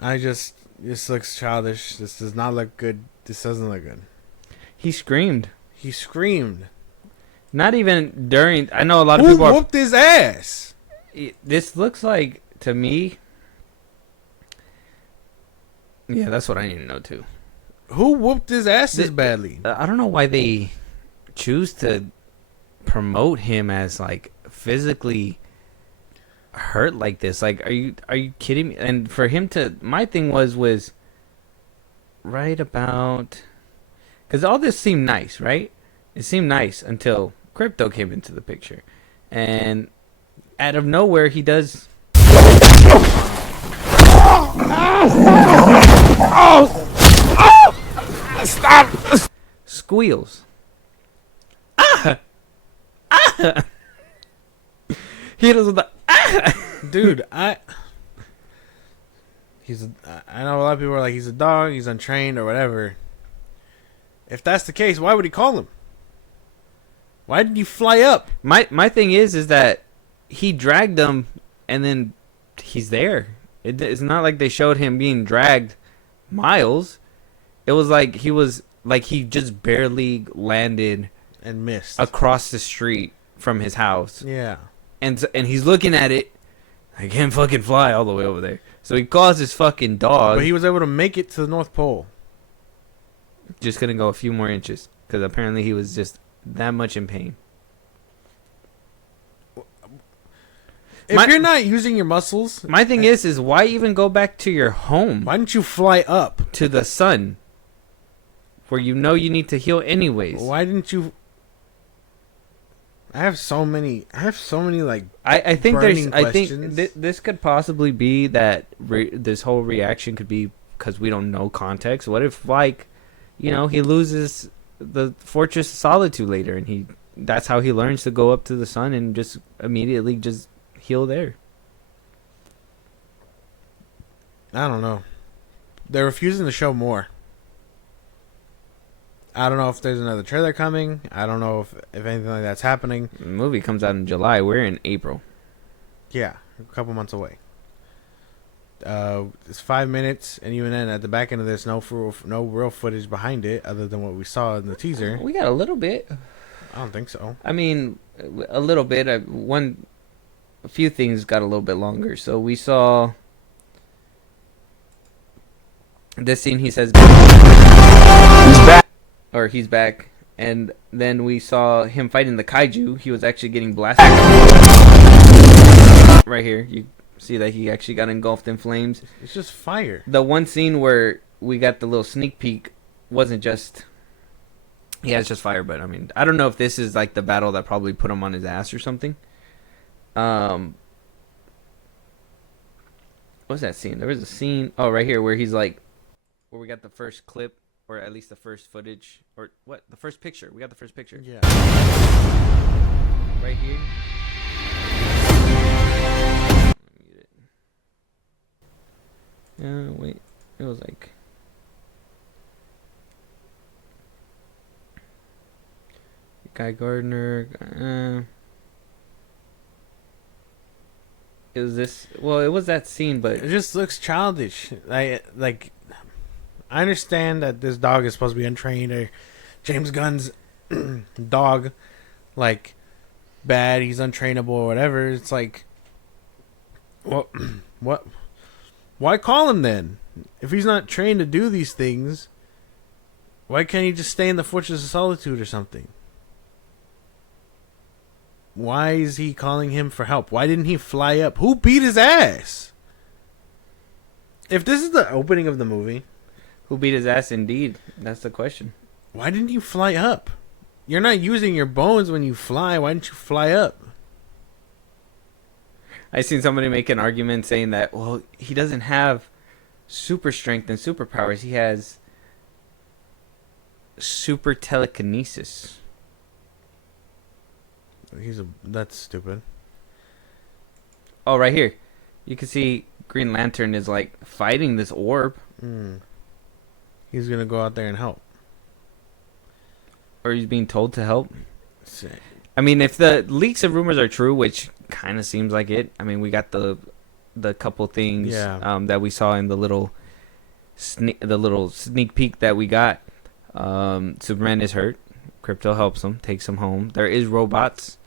This looks childish. This does not look good. This doesn't look good. He screamed. Not even during. I know a lot of people whooped his ass? This looks like, to me. Yeah, that's what I need to know too. Who whooped his ass this badly? I don't know why they choose to promote him as like physically hurt like this. Like, are you kidding me? And for him to, my thing was right about, because all this seemed nice, right? It seemed nice until Crypto came into the picture, and out of nowhere he does. Stop! Squeals. He does with the dude. I know a lot of people are like, he's a dog, he's untrained or whatever. If that's the case, why would he call him? Why did you fly up? My thing is that he dragged him and then he's there. It's not like they showed him being dragged miles. It was like he just barely landed and missed across the street from his house. Yeah. And he's looking at it. I can't fucking fly all the way over there. So he calls his fucking dog. But he was able to make it to the North Pole. Just gonna go a few more inches because apparently he was just that much in pain. If you're not using your muscles, my thing is why even go back to your home? Why didn't you fly up to the sun, where you need to heal anyways? Why didn't you? I have so many like. I think there's. I think this could possibly be that this whole reaction could be because we don't know context. What if he loses the Fortress of Solitude later, and that's how he learns to go up to the sun and just immediately just heal there. I don't know. They're refusing to show more. I don't know if there's another trailer coming. I don't know if anything like that's happening. The movie comes out in July. We're in April. Yeah, a couple months away. It's 5 minutes, and even then, at the back end of this, no real footage behind it other than what we saw in the teaser. We got a little bit. I don't think so. I mean, a little bit. A few things got a little bit longer. So we saw this scene. He says, he's back. And then we saw him fighting the kaiju. He was actually getting blasted. Right here. You see that he actually got engulfed in flames. It's just fire. The one scene where we got the little sneak peek wasn't just... Yeah, it's just fire, but I mean, I don't know if this is like the battle that probably put him on his ass or something. What's that scene? There was a scene, right here, where he's like, where we got the first clip, or at least the first footage, or what? The first picture. We got the first picture. Yeah. Right here. Wait. It was like... Guy Gardner. It was this. Well, it was that scene, but it just looks childish. Like, I understand that this dog is supposed to be untrained, or James Gunn's dog, like, bad. He's untrainable or whatever. It's like, what? Why call him then? If he's not trained to do these things, why can't he just stay in the Fortress of Solitude or something? Why is he calling him for help? Why didn't he fly up? Who beat his ass? If this is the opening of the movie... Who beat his ass indeed? That's the question. Why didn't you fly up? you're not using your bones when you fly. Why didn't you fly up? I seen somebody make an argument saying that, well, he doesn't have super strength and superpowers. He has super telekinesis. That's stupid. Oh, right here. You can see Green Lantern is like fighting this orb. He's gonna go out there and help. Or he's being told to help. Sick. I mean, if the leaks and rumors are true, which kind of seems like it. I mean, we got the couple things that we saw in the little sneak peek that we got. Superman is hurt. Crypto helps him, takes him home. There is robots.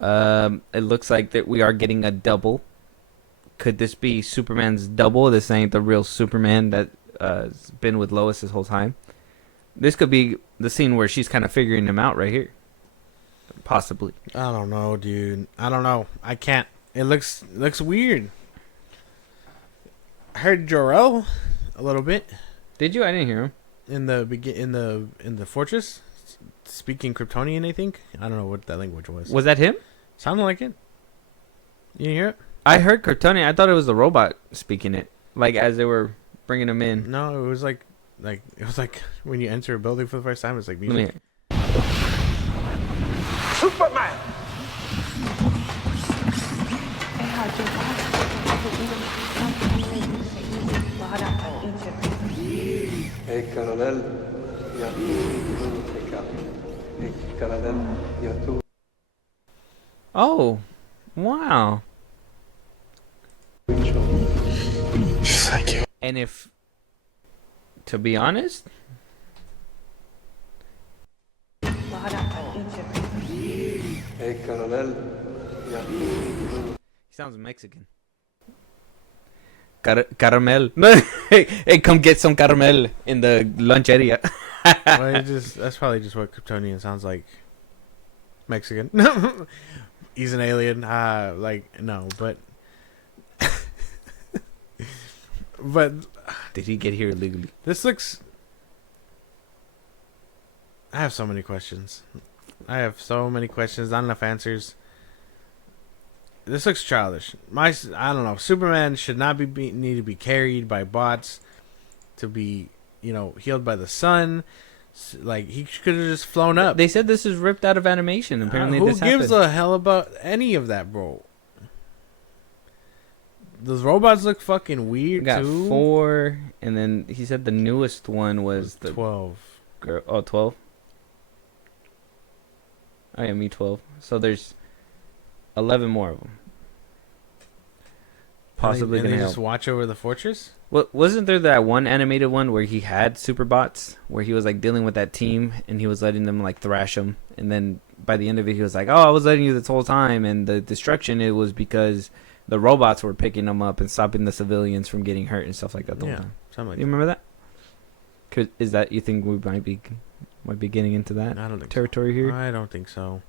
It looks like that we are getting a double. Could this be Superman's double? This ain't the real Superman that has been with Lois this whole time. This could be the scene where she's kind of figuring him out right here. Possibly. I don't know, dude. I don't know. I can't. It looks weird. I heard Jor-El a little bit. Did you? I didn't hear him. In the fortress, speaking Kryptonian, I think. I don't know what that language was. Was that him? Sounded like it. You didn't hear it? I heard Kryptonian. I thought it was the robot speaking it, like as they were bringing him in. No, it was like when you enter a building for the first time. It's like music. Let me hear. Superman! Oh, wow. Thank you. And if, to be honest, he sounds Mexican. Caramel. Hey, come get some caramel in the lunch area. Well, that's probably just what Kryptonian sounds like. Mexican. He's an alien. No, but but Did he get here illegally? this looks. I have so many questions. Not enough answers. This looks childish. I don't know. Superman should not need to be carried by bots to be, healed by the sun. Like, he could have just flown up. They said this is ripped out of animation. Apparently, who this happened. gives a hell about any of that, bro? Those robots look fucking weird, We got too. 4, and then he said the newest one was the 12. girl. Oh, 12? I am E12. So there's 11 more of them. Possibly and gonna they help. just watch over the fortress? Well, wasn't there that one animated one where he had superbots, where he was like dealing with that team and he was letting them like thrash him, and then by the end of it he was like, "Oh, I was letting you this whole time," and the destruction it was because the robots were picking them up and stopping the civilians from getting hurt and stuff like that. The whole time. Something like You remember that? Is that you think we might be getting into that I don't think territory here? I don't think so.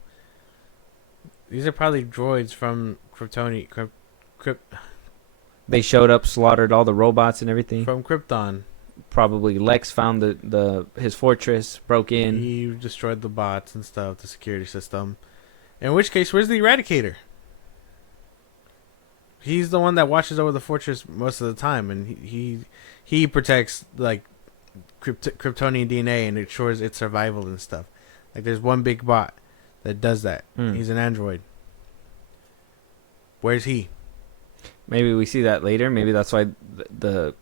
These are probably droids from Kryptonian. They showed up, slaughtered all the robots and everything. From Krypton. Probably Lex found his fortress, broke in. He destroyed the bots and stuff, the security system. In which case, where's the Eradicator? He's the one that watches over the fortress most of the time, and he protects like Kryptonian DNA and ensures its survival and stuff. Like, there's one big bot that does that. He's an android. Where's he? Maybe we see that later. Maybe that's why the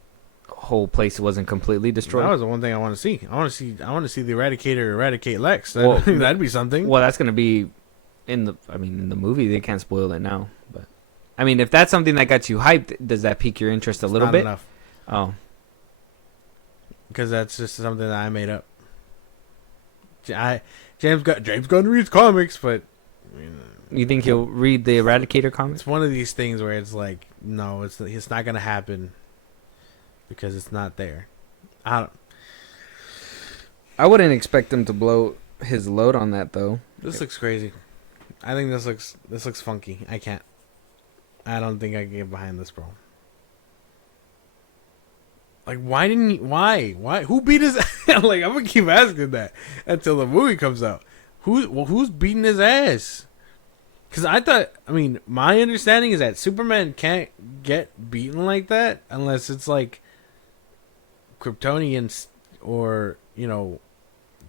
whole place wasn't completely destroyed. That was the one thing I want to see. I want to see the Eradicator eradicate Lex. That'd be something. Well, that's gonna be in the movie. They can't spoil it now, but I mean, if that's something that got you hyped, does that pique your interest a little Not bit? Enough. Oh, because that's just something that I made up. James Gunn reads comics, but you think he'll read the Eradicator comics? it's one of these things where it's like, no, it's not gonna happen because it's not there. I wouldn't expect him to blow his load on that though. This looks crazy. I think this looks funky. I don't think I can get behind this, bro. Like, why? Who beat his? Like, I'm gonna keep asking that until the movie comes out. Who's beating his ass? Because my understanding is that Superman can't get beaten like that unless it's like Kryptonians or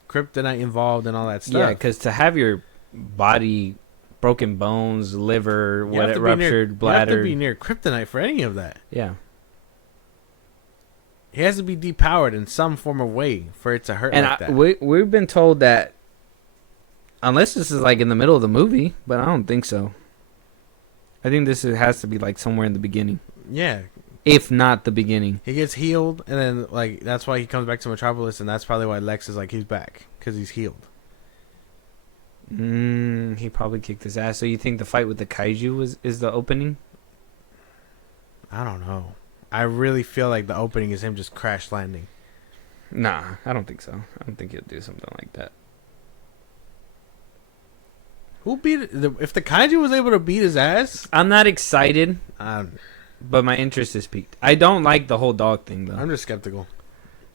kryptonite involved and all that stuff. Yeah, because to have your body broken bones, liver, ruptured bladder, you have to be near kryptonite for any of that. Yeah. He has to be depowered in some form of way for it to hurt And like that. we've been told that, unless this is like in the middle of the movie, but I don't think so. I think this has to be like somewhere in the beginning. Yeah. If not the beginning. He gets healed, and then like that's why he comes back to Metropolis, and that's probably why Lex is like he's back because he's healed. He probably kicked his ass. So you think the fight with the kaiju is the opening? I don't know. I really feel like the opening is him just crash landing. Nah, I don't think so. I don't think he'll do something like that. Who beat if the kaiju was able to beat his ass? I'm not excited, but my interest is piqued. I don't like the whole dog thing though. I'm just skeptical.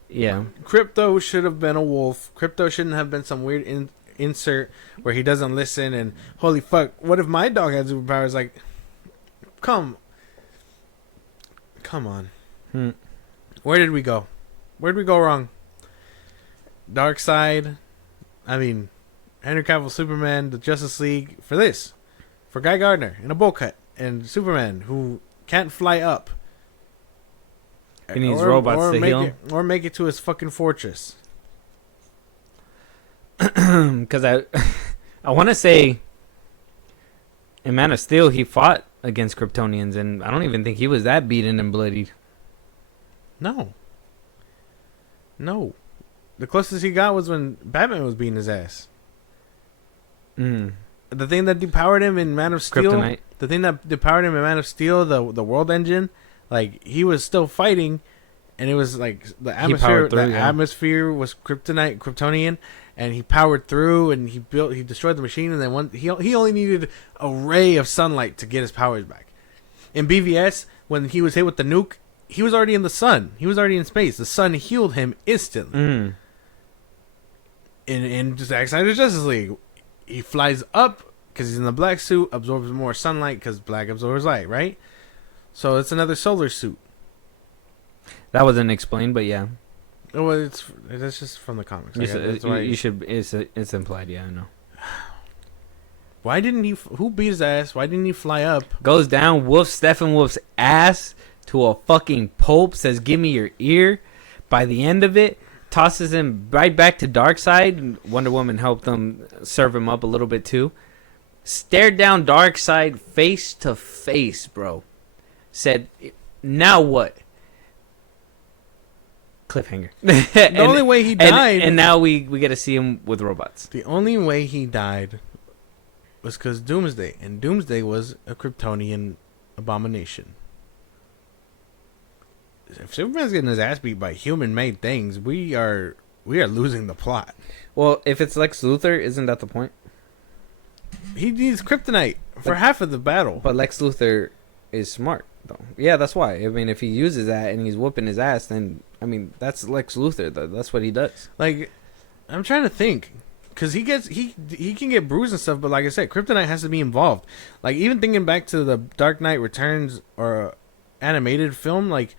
Yeah. Crypto should have been a wolf. Crypto shouldn't have been some weird insert where he doesn't listen and holy fuck, what if my dog had superpowers? Like, come on. Where did we go? Where did we go wrong? Darkseid, Henry Cavill Superman, the Justice League, for Guy Gardner in a bowl cut, and Superman who can't fly up. He needs robots to heal him. Or make it to his fucking fortress. Because I want to say in Man of Steel he fought against Kryptonians, and I don't even think he was that beaten and bloodied. No. The closest he got was when Batman was beating his ass. The thing that depowered him in Man of Steel, Kryptonite. The thing that depowered him in Man of Steel, the world engine, like he was still fighting, and it was like the atmosphere. Atmosphere was Kryptonian, and he powered through, and he destroyed the machine, and then he only needed a ray of sunlight to get his powers back. In BVS, when he was hit with the nuke, he was already in the sun. He was already in space. The sun healed him instantly. In Zack Snyder's Justice League, he flies up because he's in the black suit, absorbs more sunlight because black absorbs light, right? So it's another solar suit. That wasn't explained, but yeah. Well, that's just from the comics. It's implied, yeah, I know. Why didn't he? Who beat his ass? Why didn't he fly up? Goes down, whoofs Steppenwolf's ass to a fucking pulp, says, "Give me your ear." By the end of it, tosses him right back to Darkseid. Wonder Woman helped them serve him up a little bit too. Stared down Darkseid face to face, bro. Said, "Now what?" Cliffhanger. The only way he died, and now we get to see him with robots. The only way he died was because Doomsday, and Doomsday was a Kryptonian abomination. If Superman's getting his ass beat by human-made things, we are losing the plot. Well, if it's Lex Luthor, isn't that the point? He needs kryptonite for half of the battle. But Lex Luthor is smart, though. Yeah, that's why. if he uses that and he's whooping his ass, then that's Lex Luthor. Though. That's what he does. Like, I'm trying to think, because he can get bruised and stuff, but like I said, kryptonite has to be involved. Like, even thinking back to the Dark Knight Returns or animated film, like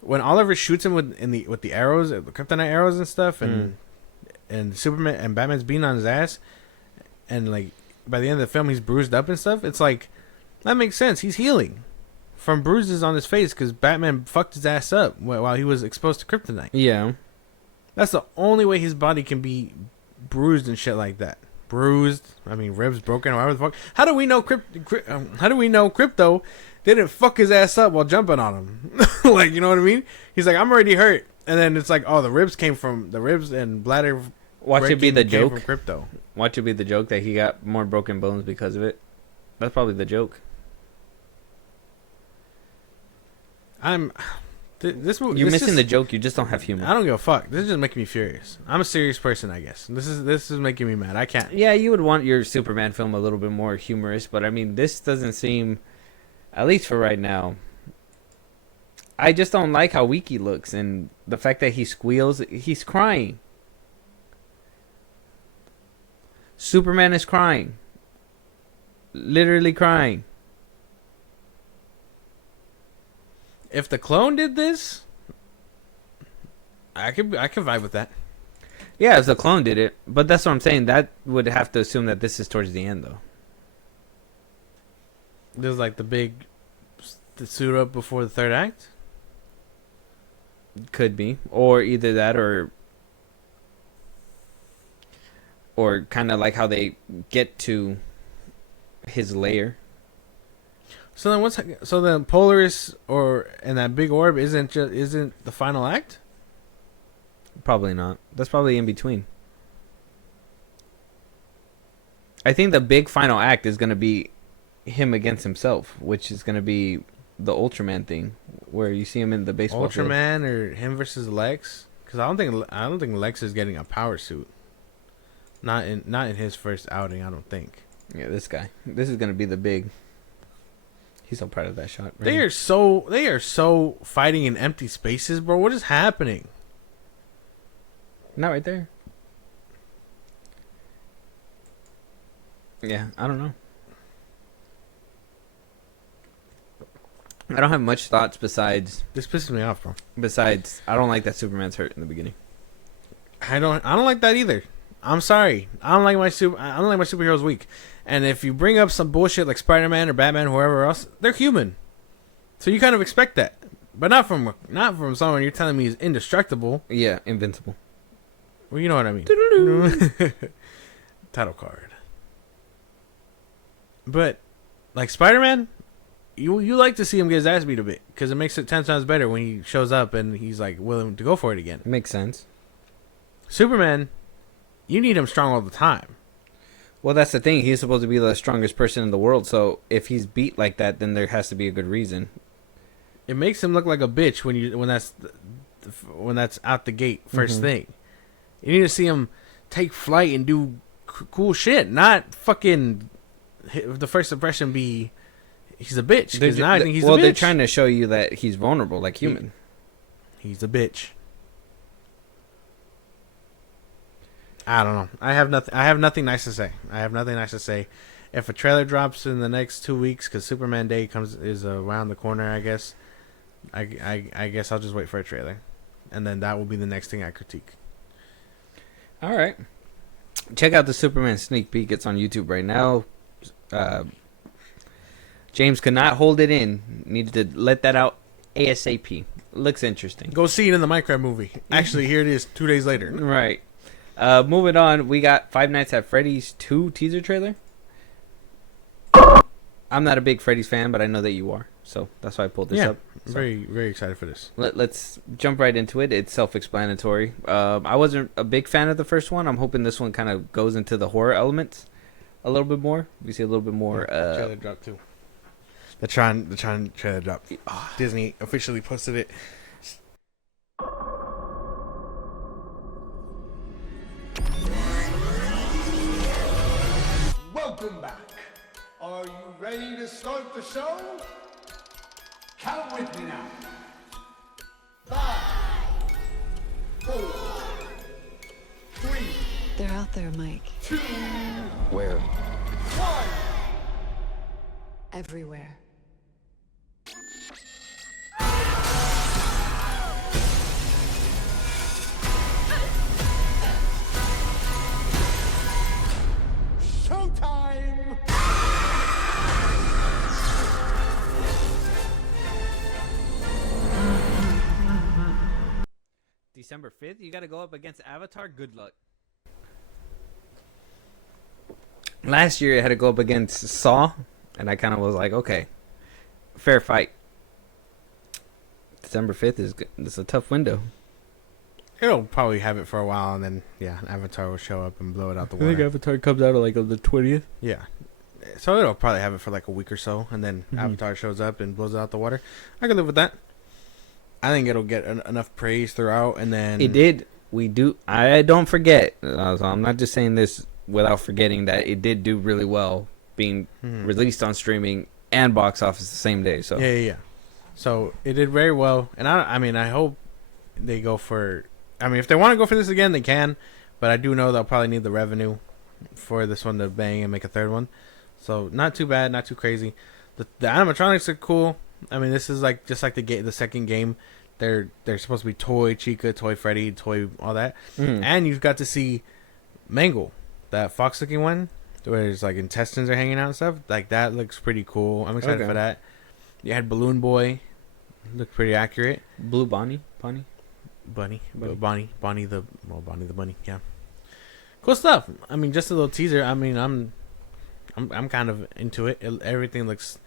when Oliver shoots him with the arrows, the kryptonite arrows and stuff, and Superman and Batman's beating on his ass, and like by the end of the film he's bruised up and stuff. It's like that makes sense. He's healing from bruises on his face because Batman fucked his ass up while he was exposed to kryptonite. Yeah, that's the only way his body can be bruised and shit like that. Bruised, ribs broken, or whatever the fuck. How do we know Crypto didn't fuck his ass up while jumping on him? Like, you know what I mean? He's like, I'm already hurt, and then it's like, oh, the ribs and bladder. Watch it be the joke. From Crypto. Watch it be the joke that he got more broken bones because of it. That's probably the joke. This movie. You're missing the joke. You just don't have humor. I don't give a fuck. This is just making me furious. I'm a serious person, I guess. This is making me mad. I can't. Yeah, you would want your Superman film a little bit more humorous, but this doesn't seem, at least for right now. I just don't like how weak he looks, and the fact that he squeals. He's crying. Superman is crying. Literally crying. If the clone did this, I could vibe with that. Yeah, if the clone did it. But that's what I'm saying. That would have to assume that this is towards the end, though. There's like the suit up before the third act. Could be. Or either that or kind of like how they get to his lair. So then Polaris and that big orb isn't the final act? Probably not. That's probably in between. I think the big final act is going to be him against himself, which is going to be the Ultraman thing, where you see him in the baseball field. Ultraman or him versus Lex? Because I don't think Lex is getting a power suit. Not in his first outing, I don't think. Yeah, this guy. This is going to be the big. He's so proud of that shot. They are so fighting in empty spaces, bro. What is happening? Not right there. Yeah, I don't know. I don't have much thoughts besides. This pisses me off, bro. Besides, I don't like that Superman's hurt in the beginning. I don't like that either. I'm sorry. I don't like my superheroes weak. And if you bring up some bullshit like Spider-Man or Batman or whoever else, they're human. So you kind of expect that. But not from someone you're telling me is indestructible. Yeah, invincible. Well, you know what I mean. Title card. But like Spider-Man, you like to see him get his ass beat a bit because it makes it 10 times better when he shows up and he's like willing to go for it again. Makes sense. Superman, you need him strong all the time. Well, that's the thing. He's supposed to be the strongest person in the world. So if he's beat like that, then there has to be a good reason. It makes him look like a bitch when that's out the gate first thing. You need to see him take flight and do cool shit, not fucking the first impression be he's a bitch. Because now I think he's a bitch. Well, they're trying to show you that he's vulnerable, like human. He's a bitch. I don't know. I have nothing nice to say. If a trailer drops in the next 2 weeks, because Superman Day is around the corner, I guess. I guess I'll just wait for a trailer, and then that will be the next thing I critique. All right. Check out the Superman sneak peek. It's on YouTube right now. James could not hold it in. Needed to let that out ASAP. Looks interesting. Go see it in the Minecraft movie. Actually, here it is 2 days later. Right. Moving on, we got Five Nights at Freddy's 2 teaser trailer. I'm not a big Freddy's fan, but I know that you are. So that's why I pulled this up. So. Very, very excited for this. Let's jump right into it. It's self-explanatory. I wasn't a big fan of the first one. I'm hoping this one kind of goes into the horror elements a little bit more. We see a little bit more. Trailer drop too. The Tron trailer drop. Disney officially posted it. Welcome back. Are you ready to start the show? Count with me now. 5, 4, 3. They're out there, Mike. 2. Where? 1. Everywhere. Showtime! December 5th, you got to go up against Avatar. Good luck. Last year, I had to go up against Saw, and I kind of was like, okay, fair fight. December 5th is a tough window. It'll probably have it for a while, and then Avatar will show up and blow it out the water. I think Avatar comes out on the 20th. Yeah, so it'll probably have it for like a week or so, and then Avatar shows up and blows it out the water. I can live with that. I think it'll get enough praise throughout, and then it did. I don't forget. So I'm not just saying this without forgetting that it did do really well, being released on streaming and box office the same day. So yeah. So it did very well, and I hope they go for. I mean, if they want to go for this again, they can, but I do know they'll probably need the revenue for this one to bang and make a third one. So not too bad, not too crazy. The animatronics are cool. I mean, this is like just like the second game. They're supposed to be toy Chica, toy Freddy, toy all that, and you've got to see Mangle, that fox looking one, where his like intestines are hanging out and stuff. Like that looks pretty cool. I'm excited for that. You had Balloon Boy, looked pretty accurate. Blue Bonnie. Bonnie the bunny. Yeah, cool stuff. I mean, just a little teaser. I mean, I'm kind of into it. Everything looks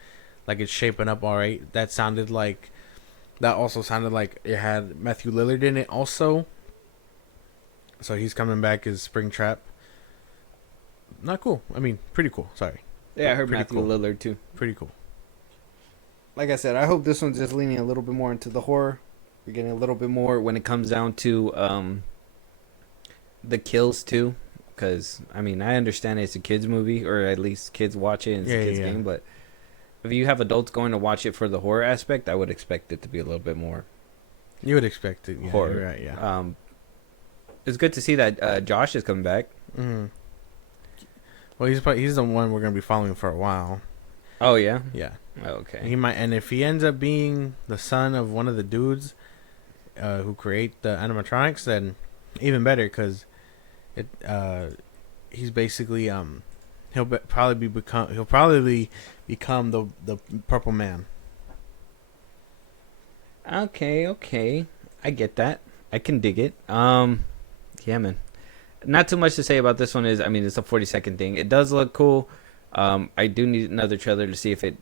like it's shaping up all right. That also sounded like it had Matthew Lillard in it also. So he's coming back as Springtrap. Not cool. I mean, pretty cool. Sorry. Yeah, I heard pretty Matthew cool. Lillard too. Pretty cool. Like I said, I hope this one's just leaning a little bit more into the horror. We're getting a little bit more when it comes down to the kills too. Because, I mean, I understand it's a kids movie, or at least kids watch it and it's a kids game, but if you have adults going to watch it for the horror aspect, I would expect it to be a little bit more. You would expect it, yeah. Horror. Right, yeah. It's good to see that Josh is coming back. Mm-hmm. Well, he's the one we're gonna be following for a while. Oh yeah. Yeah. Okay. He might, and if he ends up being the son of one of the dudes who create the animatronics, then even better, because he's basically he'll probably become the Purple Man. Okay. I get that. I can dig it. Yeah, man. Not too much to say about this one. Is, I mean, it's a 40-second thing. It does look cool. I do need another trailer to see if it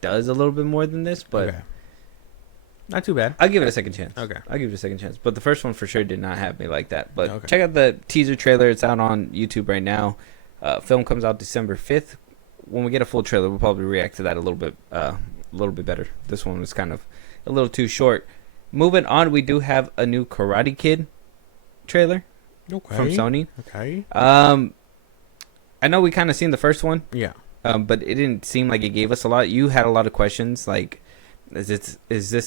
does a little bit more than this, but okay. Not too bad. I'll give it a second chance. Okay. I'll give it a second chance. But the first one for sure did not have me like that. But okay. Check out the teaser trailer. It's out on YouTube right now. Film comes out December 5th. When we get a full trailer, we'll probably react to that a little bit better. This one was kind of a little too short. Moving on, we do have a new Karate Kid trailer from Sony. Okay. I know we kind of seen the first one. Yeah. But it didn't seem like it gave us a lot. You had a lot of questions like, is this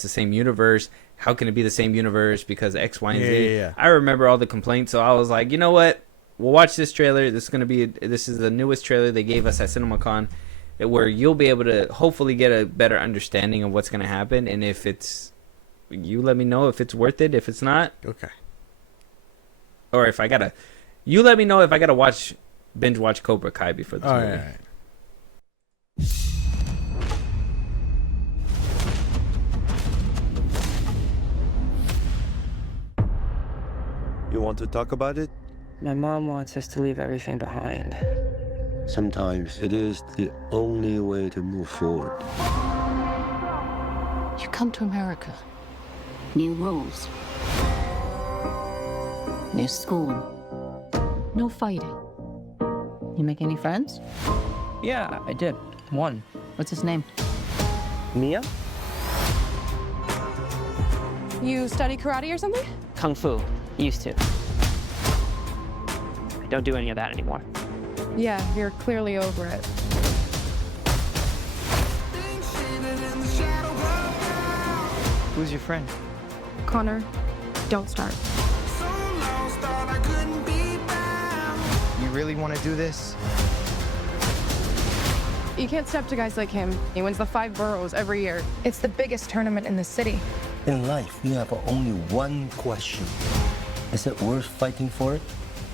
the same universe? How can it be the same universe? Because X, Y, and Z. Yeah. I remember all the complaints, so I was like, you know what? We'll watch this trailer. This is the newest trailer they gave us at Cinemacon, where you'll be able to hopefully get a better understanding of what's going to happen. And if it's, you let me know if it's worth it. If it's not, okay. Or if you let me know if I gotta binge watch Cobra Kai before this movie. Right. You want to talk about it? My mom wants us to leave everything behind. Sometimes it is the only way to move forward. You come to America. New rules. New school. No fighting. You make any friends? Yeah, I did. One. What's his name? Mia? You study karate or something? Kung Fu. Used to. I don't do any of that anymore. Yeah, you're clearly over it. Who's your friend? Connor, don't start. You really want to do this? You can't step to guys like him. He wins the 5 boroughs every year. It's the biggest tournament in the city. In life, you have only one question. Is it worth fighting for it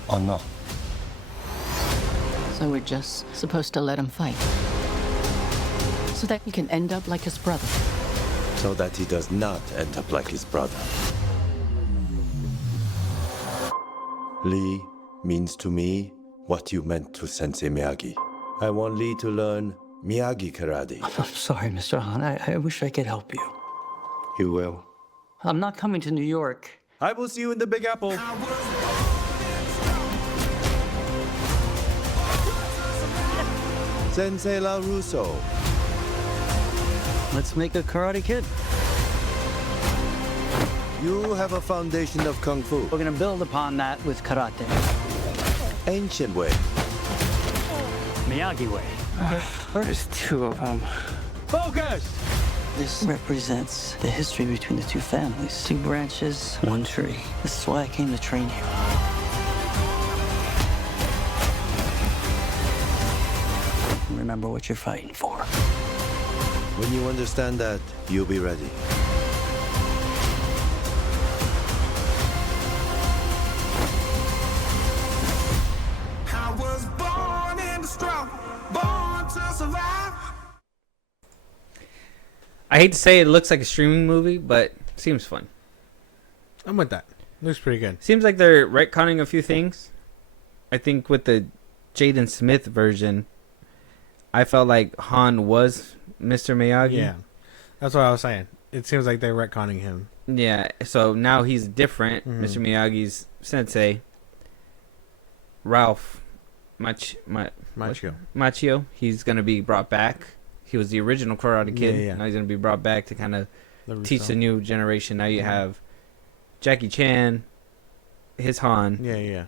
or not? So we're just supposed to let him fight. So that he can end up like his brother. So that he does not end up like his brother. Lee means to me what you meant to Sensei Miyagi. I want Lee to learn Miyagi karate. I'm sorry, Mr. Han. I wish I could help you. You will. I'm not coming to New York. I will see you in the Big Apple. Sensei LaRusso. Let's make a Karate Kid. You have a foundation of Kung Fu. We're gonna build upon that with karate. Ancient way. Miyagi way. There's 2 of them. Focus! This represents the history between the 2 families. 2 branches, 1 tree. This is why I came to train here. remember what you're fighting for. When you understand that, you'll be ready. I was born in the struggle, born to survive. I hate to say it looks like a streaming movie, but seems fun. I'm with that. Looks pretty good. Seems like they're retconning a few things. I think with the Jaden Smith version, I felt like Han was Mr. Miyagi. Yeah, that's what I was saying. It seems like they're retconning him. Yeah, so now he's different. Mr. Miyagi's sensei, Ralph Macchio. He's gonna be brought back. He was the original Karate Kid. Yeah. Now he's gonna be brought back to kind of teach the new generation. Now you have Jackie Chan, his Han. Yeah.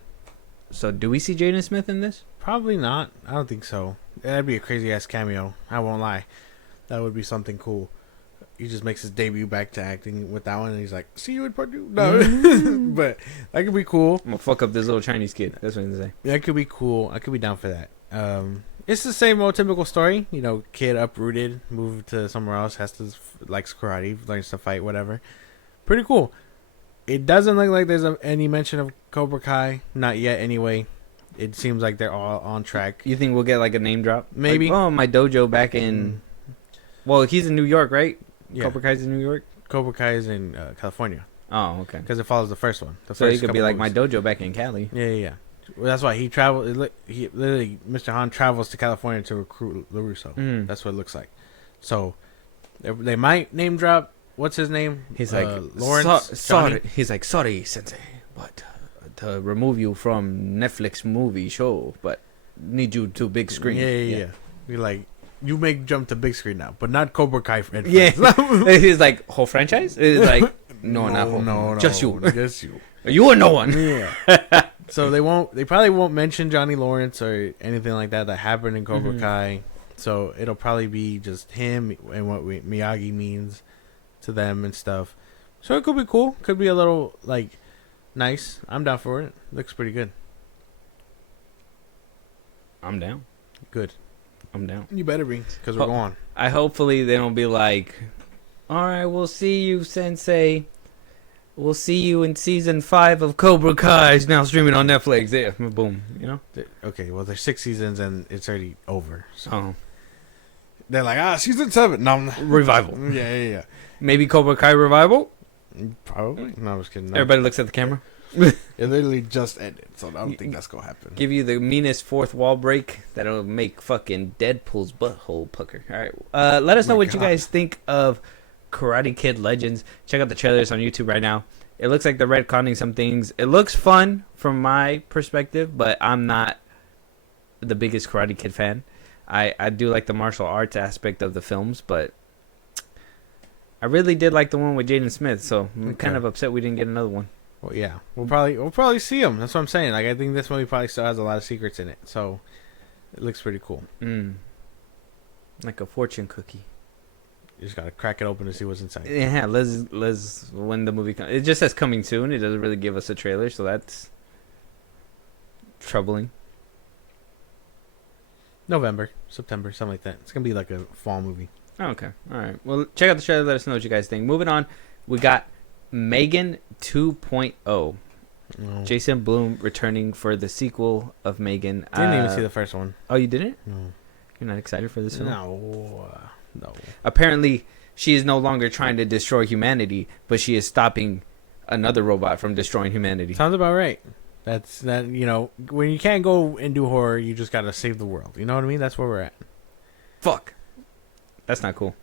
So do we see Jaden Smith in this? Probably not. I don't think so. That'd be a crazy ass cameo. I won't lie. That would be something cool. He just makes his debut back to acting with that one, and he's like, "See you in part 2." No, but that could be cool. I'm gonna fuck up this little Chinese kid. That's what I'm gonna say. That could be cool. I could be down for that. It's the same old typical story. You know, kid uprooted, moved to somewhere else, has to likes karate, learns to fight, whatever. Pretty cool. It doesn't look like there's any mention of Cobra Kai. Not yet, anyway. It seems like they're all on track. You think we'll get like a name drop? Maybe. Like, oh, my dojo back in. Well, he's in New York, right? Yeah. Cobra Kai's in New York. Cobra Kai is in California. Oh, okay. Because it follows the first one. So he could be like movies. My dojo back in Cali. Yeah. Well, that's why he traveled. He literally, Mr. Han travels to California to recruit LaRusso. That's what it looks like. So they might name drop. What's his name? He's like Lawrence. Sorry. He's like, sorry, Sensei, but to remove you from Netflix movie show, but need you to big screen. Yeah. Be like, you make jump to big screen now, but not Cobra Kai. Yeah. He's like, whole franchise. It's like, no, just you. Just you. You are no one. Yeah. So they probably won't mention Johnny Lawrence or anything like that happened in Cobra Kai. So it'll probably be just him and what Miyagi means to them and stuff. So it could be cool. Could be a little like nice. I'm down for it. Looks pretty good. I'm down. Good. I'm down. You better be, because we're going. Hopefully they don't be like, all right, we'll see you, Sensei. We'll see you in season 5 of Cobra Kai. It's now streaming on Netflix. Yeah, boom. You know. Okay. Well, there's 6 seasons and it's already over. So they're like, season 7. No, revival. Yeah. Maybe Cobra Kai revival. Probably. No, I was kidding. No. Everybody looks at the camera. It literally just ended, so I don't think that's gonna happen. Give you the meanest fourth wall break that'll make fucking Deadpool's butthole pucker. All right. Let us know what you guys think of Karate Kid Legends. Check out the trailers on YouTube right now. It looks like they're retconning some things. It looks fun from my perspective, but I'm not the biggest Karate Kid fan. I do like the martial arts aspect of the films, but I really did like the one with Jaden Smith, so I'm kind of upset we didn't get another one. Well, yeah, we'll probably see him. That's what I'm saying. Like, I think this movie probably still has a lot of secrets in it, so it looks pretty cool. Like a fortune cookie. You just gotta crack it open to see what's inside. Yeah, let's when the movie comes. It just says coming soon. It doesn't really give us a trailer, so that's troubling. November, September, something like that. It's gonna be like a fall movie. Oh, okay, all right. Well, check out the trailer. Let us know what you guys think. Moving on, we got Megan 2.0. Jason Blum returning for the sequel of Megan. Didn't even see the first one. Oh, you didn't? No. You're not excited for this film? No. Apparently, she is no longer trying to destroy humanity, but she is stopping another robot from destroying humanity. Sounds about right. That's that. You know, when you can't go and do horror, you just gotta save the world. You know what I mean? That's where we're at. Fuck. That's not cool.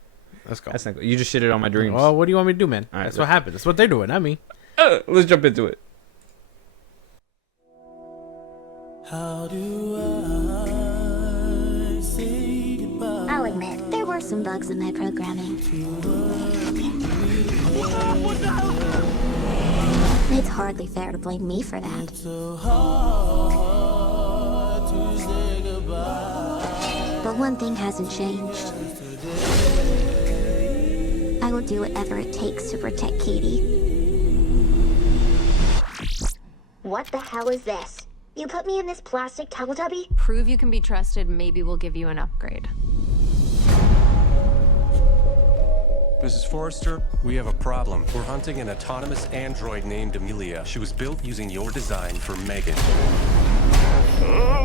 Let's go. That's not cool. You just shitted on my dreams. Well, what do you want me to do, man? Right, that's what happened. That's what they're doing, not me. Let's jump into it. How do I say goodbye? I'll admit, there were some bugs in my programming. It's hardly fair to blame me for that. It's so hard to say goodbye. But one thing hasn't changed. I will do whatever it takes to protect Katie. What the hell is this? You put me in this plastic Teletubby? Prove you can be trusted, maybe we'll give you an upgrade. Mrs. Forrester, we have a problem. We're hunting an autonomous android named Amelia. She was built using your design for Megan.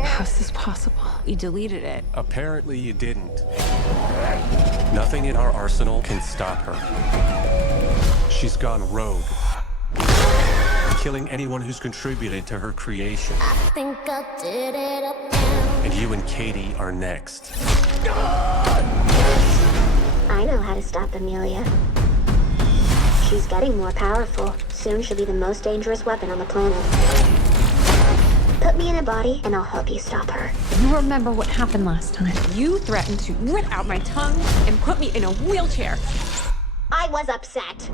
How's this possible? You deleted it. Apparently you didn't. Nothing in our arsenal can stop her. She's gone rogue, killing anyone who's contributed to her creation. I think I did it up. And you and Katie are next. I know how to stop Amelia. She's getting more powerful. Soon she'll be the most dangerous weapon on the planet. Put me in a body, and I'll help you stop her. You remember what happened last time. You threatened to rip out my tongue and put me in a wheelchair. I was upset.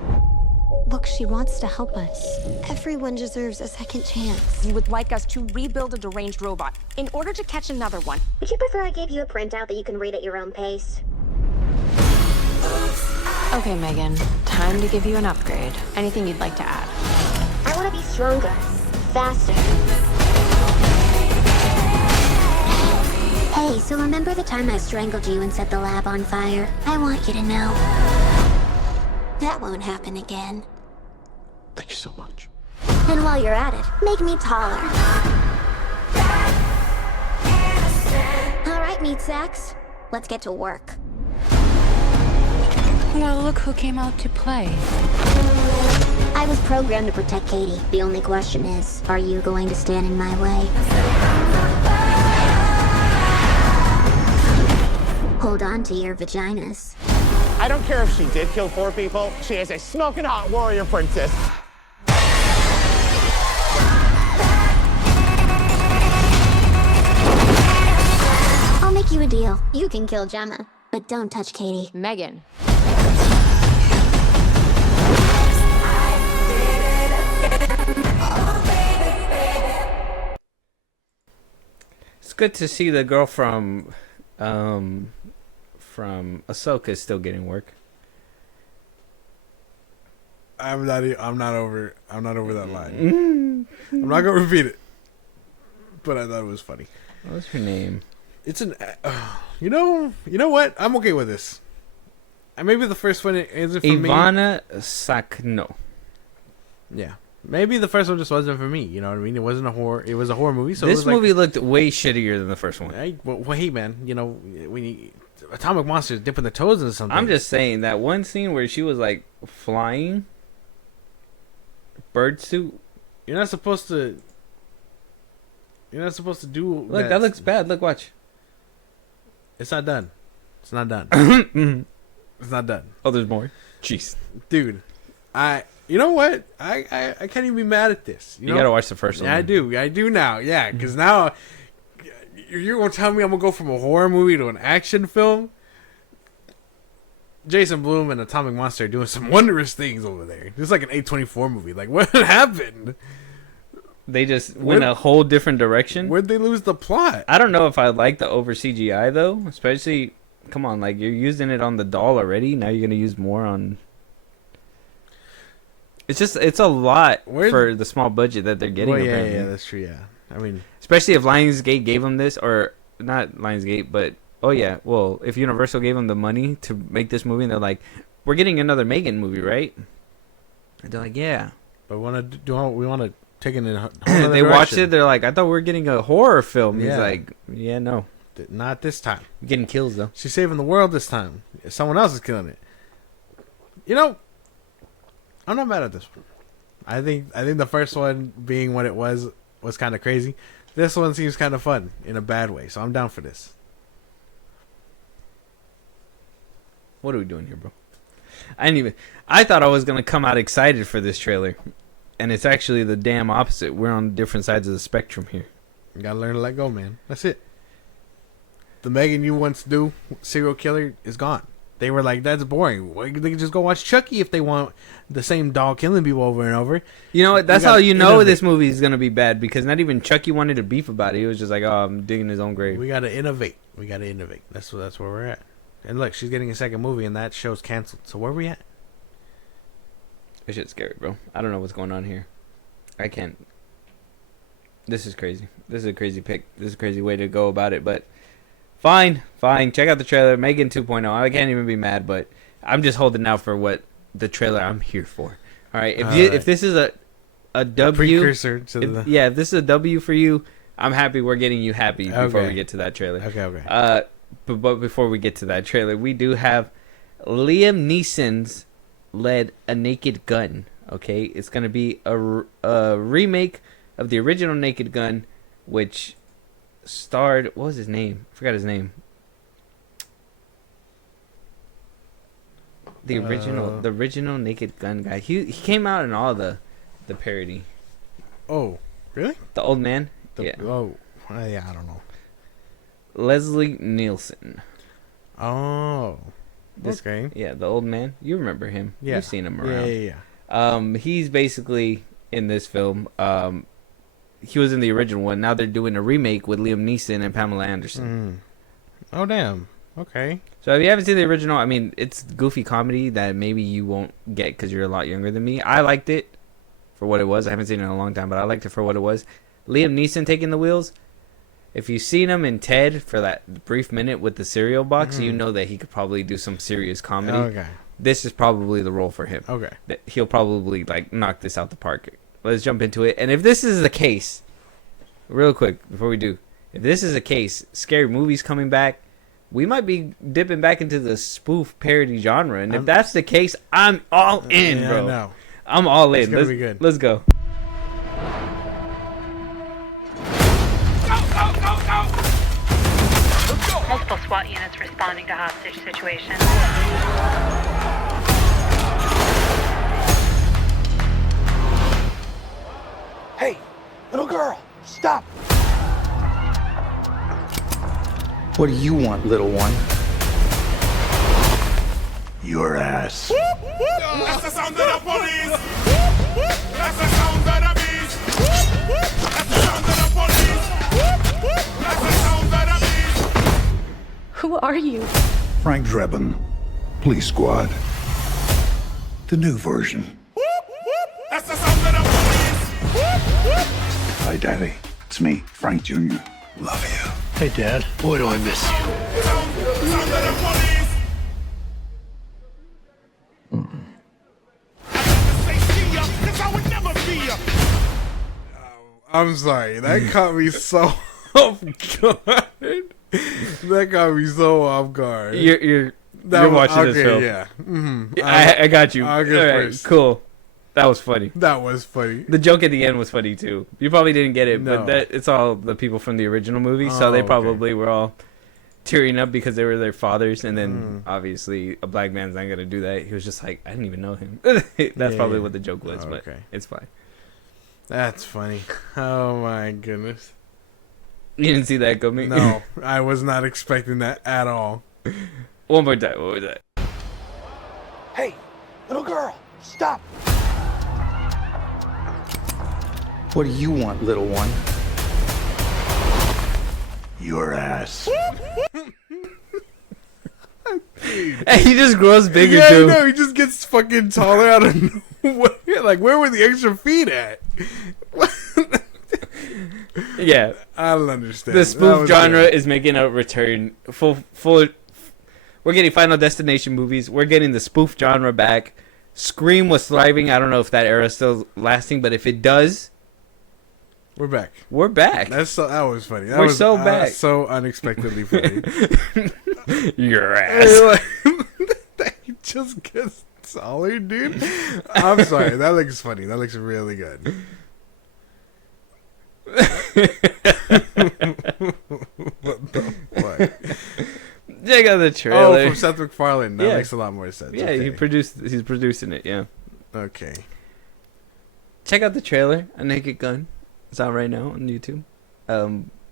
Look, she wants to help us. Everyone deserves a second chance. You would like us to rebuild a deranged robot in order to catch another one. Would you prefer I gave you a printout that you can read at your own pace? Okay, Megan. Time to give you an upgrade. Anything you'd like to add? I want to be stronger, faster. Hey, so remember the time I strangled you and set the lab on fire? I want you to know that won't happen again. Thank you so much. And while you're at it, make me taller. All right, meat sacks. Let's get to work. Well, look who came out to play. I was programmed to protect Katie. The only question is, are you going to stand in my way? Hold on to your vaginas. I don't care if she did kill 4 people. She is a smoking hot warrior princess. I'll make you a deal. You can kill Gemma, but don't touch Katie. Megan. It's good to see the girl from Ahsoka is still getting work. I'm not over that line. I'm not gonna repeat it, but I thought it was funny. What's her name? It's an. You know what? I'm okay with this. Maybe the first one isn't for me. Ivana Sakno. Yeah. Maybe the first one just wasn't for me. You know what I mean? It wasn't a horror. It was a horror movie. So this movie looked way shittier than the first one. Well, hey, man. You know, when you atomic monsters dipping their toes into something. I'm just saying that one scene where she was like flying, bird suit. You're not supposed to do. Look, that looks bad. Look, watch. It's not done. It's not done. It's not done. Oh, there's more. Jeez, dude. You know what? I can't even be mad at this. You gotta watch the first one. Yeah, I do now. Yeah, because now you're gonna tell me I'm gonna go from a horror movie to an action film. Jason Blum and Atomic Monster are doing some wondrous things over there. It's like an A24 movie. Like, what happened? They just went a whole different direction. Where'd they lose the plot? I don't know if I like the over CGI though. Especially, come on, like you're using it on the doll already. Now you're gonna use more on. It's a lot for the small budget that they're getting. Well, yeah, that's true. Yeah, I mean, especially if Lionsgate gave them this, or not Lionsgate, but if Universal gave them the money to make this movie, and they're like, "We're getting another Megan movie, right?" And they're like, "Yeah," but we want to take it in. They watched it. They're like, "I thought we were getting a horror film." Yeah. He's like, "Yeah, no, not this time. You're getting kills though. She's saving the world this time. Someone else is killing it." You know. I'm not mad at this one. I think the first one being what it was kind of crazy. This one seems kind of fun in a bad way, so I'm down for this. What are we doing here, bro? I thought I was gonna come out excited for this trailer, and it's actually the damn opposite. We're on different sides of the spectrum here. You gotta learn to let go, man. That's it. The Megan you once knew, serial killer, is gone. They were like, that's boring. They can just go watch Chucky if they want the same doll killing people over and over. You know what? That's how you know this movie is going to be bad, because not even Chucky wanted to beef about it. He was just like, oh, I'm digging his own grave. We got to innovate. That's where we're at. And look, she's getting a second movie, and that show's canceled. So where are we at? This shit's scary, bro. I don't know what's going on here. I can't. This is crazy. This is a crazy pick. This is a crazy way to go about it, but fine. Check out the trailer. Megan 2.0. I can't even be mad, but I'm just holding out for what the trailer I'm here for. All right. If this is a W, precursor to if this is a W for you, I'm happy we're getting you happy before we get to that trailer. Okay. But before we get to that trailer, we do have Liam Neeson's led A Naked Gun. Okay, it's gonna be a remake of the original Naked Gun, which starred, what was his name? I forgot his name. The original Naked Gun guy. He came out in all the parody. Oh, really? The old man. Yeah. Oh, yeah. I don't know. Leslie Nielsen. Oh, this guy. Yeah, the old man. You remember him? Yeah, you've seen him around. Yeah. He's basically in this film. He was in the original one. Now they're doing a remake with Liam Neeson and Pamela Anderson. Oh, damn. Okay. So if you haven't seen the original, I mean, it's goofy comedy that maybe you won't get because you're a lot younger than me. I liked it for what it was. I haven't seen it in a long time, but I liked it for what it was. Liam Neeson taking the wheels. If you've seen him in Ted for that brief minute with the cereal box, you know that he could probably do some serious comedy. Okay. This is probably the role for him. Okay. He'll probably knock this out the park. Let's jump into it. And if this is the case, real quick before we do, if this is the case, scary movies coming back, we might be dipping back into the spoof parody genre. And if that's the case, I'm all in, bro. No. I'm all in. It's gonna be good. Let's go. Multiple SWAT units responding to hostage situation. Hey, little girl, stop! What do you want, little one? Your ass. That's the sound of the police! That's the sound of the beast! That's the sound of the police! That's the sound of the beast! Who are you? Frank Drebin, Police Squad. The new version. That's the sound of the police! Hi, Daddy. It's me, Frank Jr. Love you. Hey, Dad. Boy, do I miss you. Sound of the police! I'm sorry. That caught me so off guard. That caught me so off guard. You're watching this film. Yeah. Mm-hmm. I got you. I'll get first. Cool. That was funny. That was funny. The joke at the end was funny too. You probably didn't get it, No. but it's all the people from the original movie, so Oh, they okay. probably were all tearing up because they were their fathers, and then obviously a black man's not gonna do that. He was just like, I didn't even know him. That's probably what the joke was, but it's fine. That's funny. Oh my goodness. You didn't see that coming? No, I was not expecting that at all. One more time. Hey, little girl, stop! What do you want, little one? Your ass. And he just grows bigger too. Yeah, no, he just gets fucking taller out of nowhere. Like, where were the extra feet at? Yeah, I don't understand. The spoof genre is making a return. Full. We're getting Final Destination movies. We're getting the spoof genre back. Scream was thriving. I don't know if that era is still lasting, but if it does, we're back. We're back. That was funny. We're so back. So unexpectedly funny. Your ass. He just gets taller, dude. I'm sorry. That looks funny. That looks really good. What the fuck? Check out the trailer. Oh, from Seth MacFarlane. That makes a lot more sense. Yeah, okay. he's producing it, yeah. Okay. Check out the trailer, A Naked Gun. It's out right now on YouTube.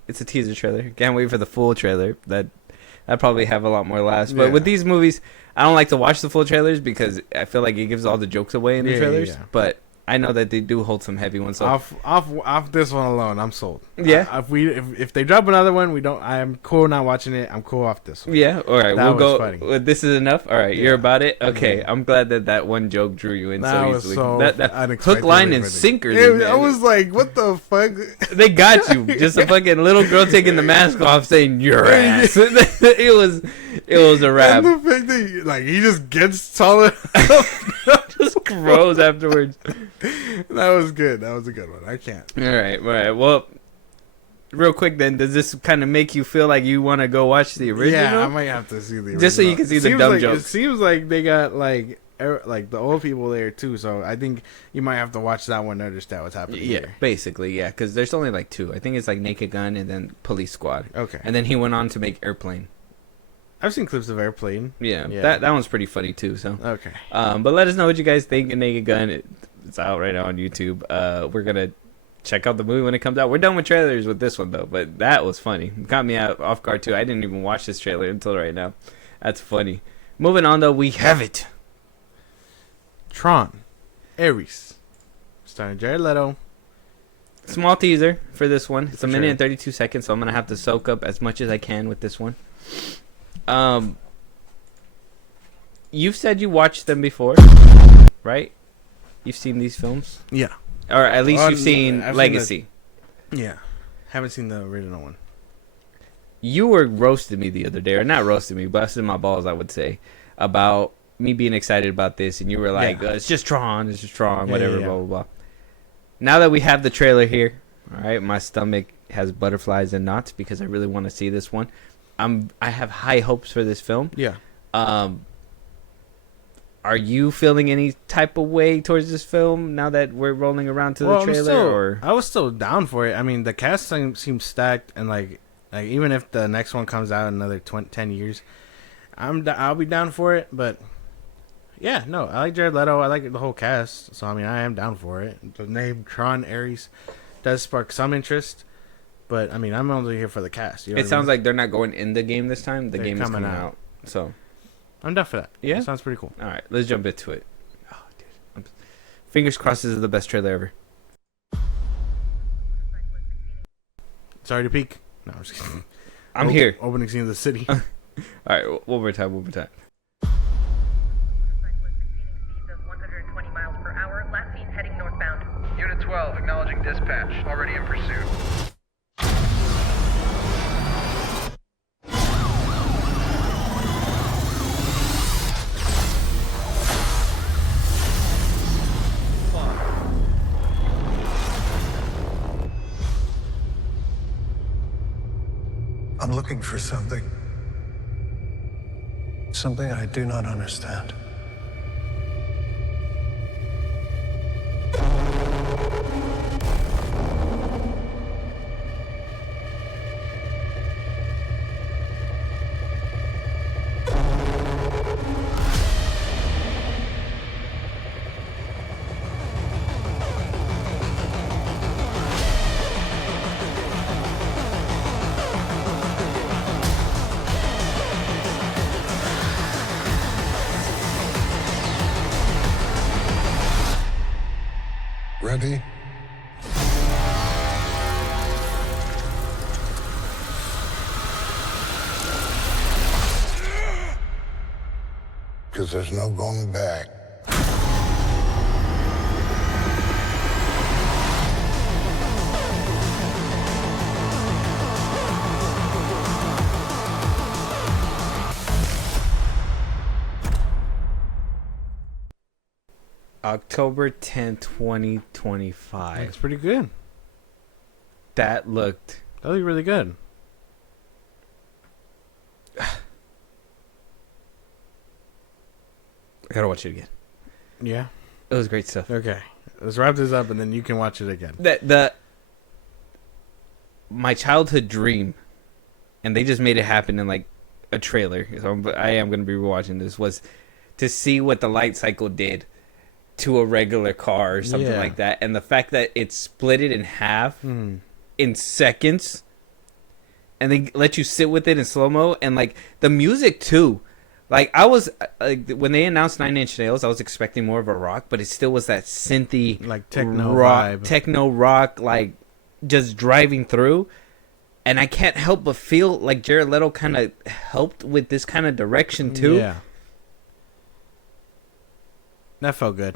It's a teaser trailer. Can't wait for the full trailer. I'd probably have a lot more laughs. But with these movies, I don't like to watch the full trailers because I feel like it gives all the jokes away in the trailers. Yeah. But I know that they do hold some heavy ones. So. Off this one alone, I'm sold. Yeah. If they drop another one, we don't. I'm cool not watching it. I'm cool off this one. Yeah. All right. That we'll was go. funny. This is enough. All right. Yeah. You're about it. Okay. Yeah. I'm glad that one joke drew you in That so was easily. so that unexpected. hook, line, and sinker. I was like, what the fuck? They got you. Just a fucking little girl taking the mask off, saying your ass. It was a rap. And the fact that like he just gets taller, just grows afterwards. That was good. That was a good one. I can't. All right. Well, real quick then, does this kind of make you feel like you want to go watch the original? Yeah, I might have to see the original. Just so you can see the dumb jokes. It seems like they got like the old people there too, so I think you might have to watch that one to understand what's happening. Yeah, here. basically, yeah, because there's only like two. I think it's like Naked Gun and then Police Squad. Okay. And then he went on to make Airplane. I've seen clips of Airplane. Yeah. That one's pretty funny too. So okay. But let us know what you guys think of Naked Gun. It's out right now on YouTube. We're gonna check out the movie when it comes out. We're done with trailers with this one though, but that was funny. It caught me off guard too. I didn't even watch this trailer until right now. That's funny. Moving on though, we have it. Tron, Ares, starring Jared Leto. Small teaser for this one. It's For a minute sure. and 32 seconds, so I'm gonna have to soak up as much as I can with this one. You've said you watched them before, right? You've seen these films? Yeah. Or at least you've seen I've Legacy. Yeah. Haven't seen the original one. You were roasting me the other day, or not roasting me, busting my balls, I would say, about me being excited about this, and you were like, it's just Tron, whatever, blah, blah, blah. Now that we have the trailer here, all right, my stomach has butterflies and knots because I really want to see this one. I have high hopes for this film. Yeah. Are you feeling any type of way towards this film now that we're rolling around to the trailer? I was still down for it. I mean, the cast seems stacked, and like even if the next one comes out in another 10 years, I'll be down for it. But yeah, no, I like Jared Leto. I like the whole cast, so I mean, I am down for it. The name Tron Ares does spark some interest, but I mean, I'm only here for the cast. You know It sounds like they're not going in the game this time. The game is coming out. So I'm down for that. Yeah, that sounds pretty cool. All right, let's jump into it. Oh, dude, fingers crossed this is the best trailer ever. Sorry to peek. No, I'm just kidding. I'm here. Opening scene of the city. All right, one more time. 120 miles per hour. Last seen heading northbound. Unit 12, acknowledging dispatch. Already in pursuit. I'm looking for something. Something I do not understand. Ready? Because there's no going back. October 10th, 2025. That's pretty good. That looked really good. I gotta watch it again. Yeah. It was great stuff. Okay. Let's wrap this up and then you can watch it again. My childhood dream, and they just made it happen in like a trailer. So I am going to be rewatching this, was to see what the light cycle did to a regular car or something like that. And the fact that it split it in half in seconds, and they let you sit with it in slow-mo, and like the music too. Like I was when they announced 9 Inch Nails, I was expecting more of a rock, but it still was that synthy like techno rock, vibe. techno rock, like just driving through. And I can't help but feel like Jared Leto kind of helped with this kind of direction too. Yeah, that felt good.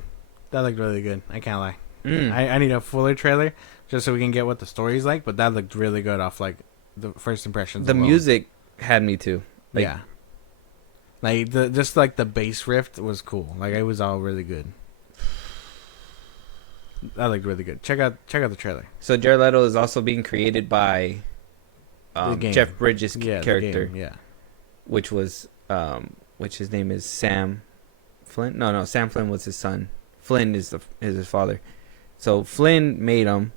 That looked really good. I can't lie. I need a fuller trailer just so we can get what the story's like. But that looked really good off like the first impressions. The alone. music had me too. Like, yeah, like just like the bass riff was cool. Like it was all really good. That looked really good. Check out the trailer. So Jared Leto is also being created by Jeff Bridges' character, which was which his name is Sam Flynn. No, Sam Flynn was his son. Flynn is his father. So Flynn made him,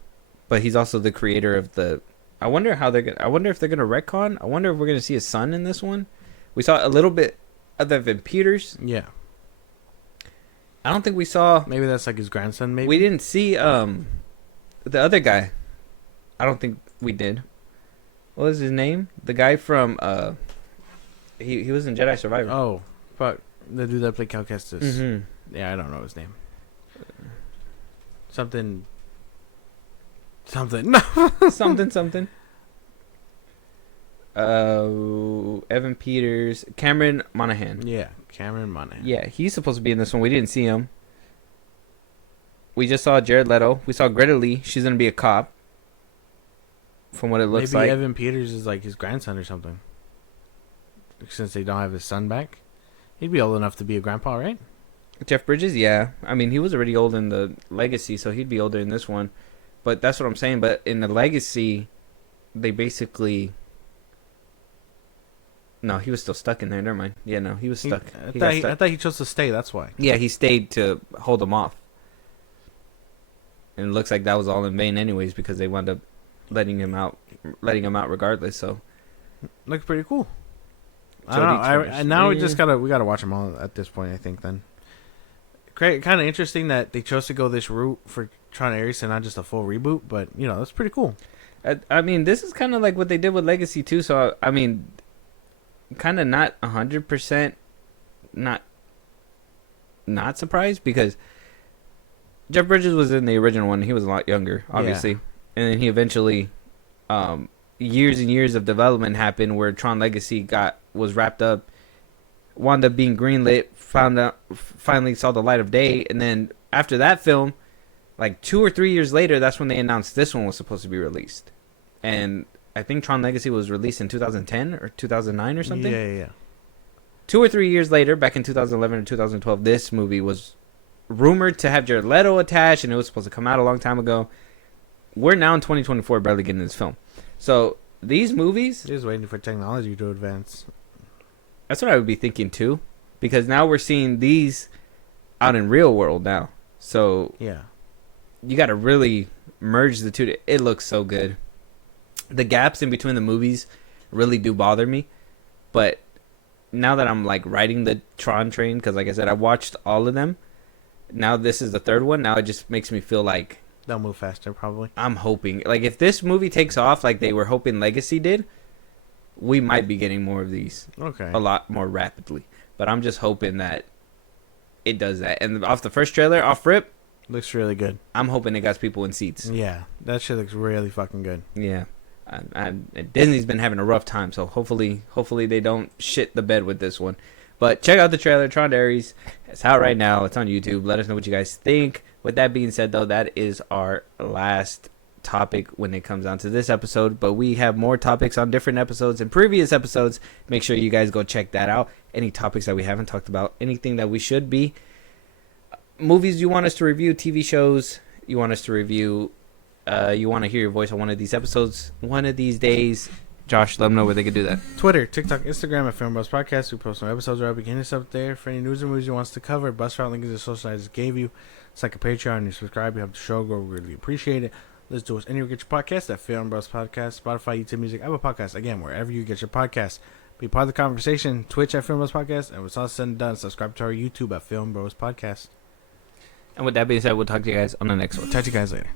but he's also the creator of the. I wonder if they're gonna retcon. I wonder if we're gonna see a son in this one. We saw a little bit other than Peters. Yeah. I don't think we saw. Maybe that's like his grandson. Maybe we didn't see the other guy. I don't think we did. What was his name? The guy from he was in Jedi Survivor. Oh, fuck. The dude that played Cal Kestis. Mm-hmm. Yeah, I don't know his name. Something. something. Evan Peters, Cameron Monaghan. Yeah, Cameron Monaghan. Yeah, he's supposed to be in this one. We didn't see him. We just saw Jared Leto. We saw Greta Lee. She's gonna be a cop. From what it looks like. Maybe Evan Peters is like his grandson or something. Since they don't have his son back, he'd be old enough to be a grandpa, right? Jeff Bridges, yeah. I mean, he was already old in the Legacy, so he'd be older in this one. But that's what I'm saying. But in the Legacy, they basically. No, he was still stuck in there. Never mind. Yeah, no, he was stuck. I thought he chose to stay. That's why. Yeah, he stayed to hold him off. And it looks like that was all in vain, anyways, because they wound up letting him out regardless. So, looks pretty cool. I don't know. Now we gotta watch them all at this point. I think then. Kind of interesting that they chose to go this route for Tron Ares and not just a full reboot, but that's pretty cool. I mean, this is kind of like what they did with Legacy too. So I mean, kind of not 100% not surprised because Jeff Bridges was in the original one. He was a lot younger, obviously, and then he eventually, years and years of development happened where Tron Legacy was wrapped up, wound up being greenlit, finally saw the light of day, and then after that film, like 2 or 3 years later, that's when they announced this one was supposed to be released, and I think Tron Legacy was released in 2010 or 2009 or something. Yeah. 2 or 3 years later, back in 2011 or 2012, this movie was rumored to have Jared Leto attached, and it was supposed to come out a long time ago. We're now in 2024, barely getting this film. So these movies, just waiting for technology to advance. That's what I would be thinking too, because now we're seeing these out in real world now. So yeah, you got to really merge the two. It looks so good. The gaps in between the movies really do bother me, but now that I'm like riding the Tron train, because like I said, I watched all of them. Now this is the third one. Now it just makes me feel like they'll move faster, probably. I'm hoping, like, if this movie takes off like they were hoping Legacy did, we might be getting more of these. Okay. A lot more rapidly. But I'm just hoping that it does that. And off the first trailer, off rip, looks really good. I'm hoping it got people in seats. Yeah, that shit looks really fucking good. Yeah. Disney's been having a rough time, so hopefully they don't shit the bed with this one. But check out the trailer, Tron Ares. It's out right now. It's on YouTube. Let us know what you guys think. With that being said, though, that is our last topic when it comes down to this episode. But we have more topics on different episodes and previous episodes. Make sure you guys go check that out. Any topics that we haven't talked about, anything that we should be. Movies you want us to review, TV shows you want us to review. You want to hear your voice on one of these episodes one of these days. Josh, let them know where they can do that. Twitter, TikTok, Instagram at FilmBros Podcast. We post new episodes right beginning up there. For any news or movies you want us to cover, bus route link is the social I just gave you. It's like a Patreon. You subscribe, you help the show grow. We really appreciate it. Let's do us anywhere you get your podcast at FilmBros Podcast, Spotify, YouTube Music, Apple Podcasts. Again, wherever you get your podcast. Be part of the conversation. Twitch at FilmBros Podcast. And when it's all said and done, subscribe to our YouTube at FilmBros Podcast. And with that being said, we'll talk to you guys on the next one. Talk to you guys later.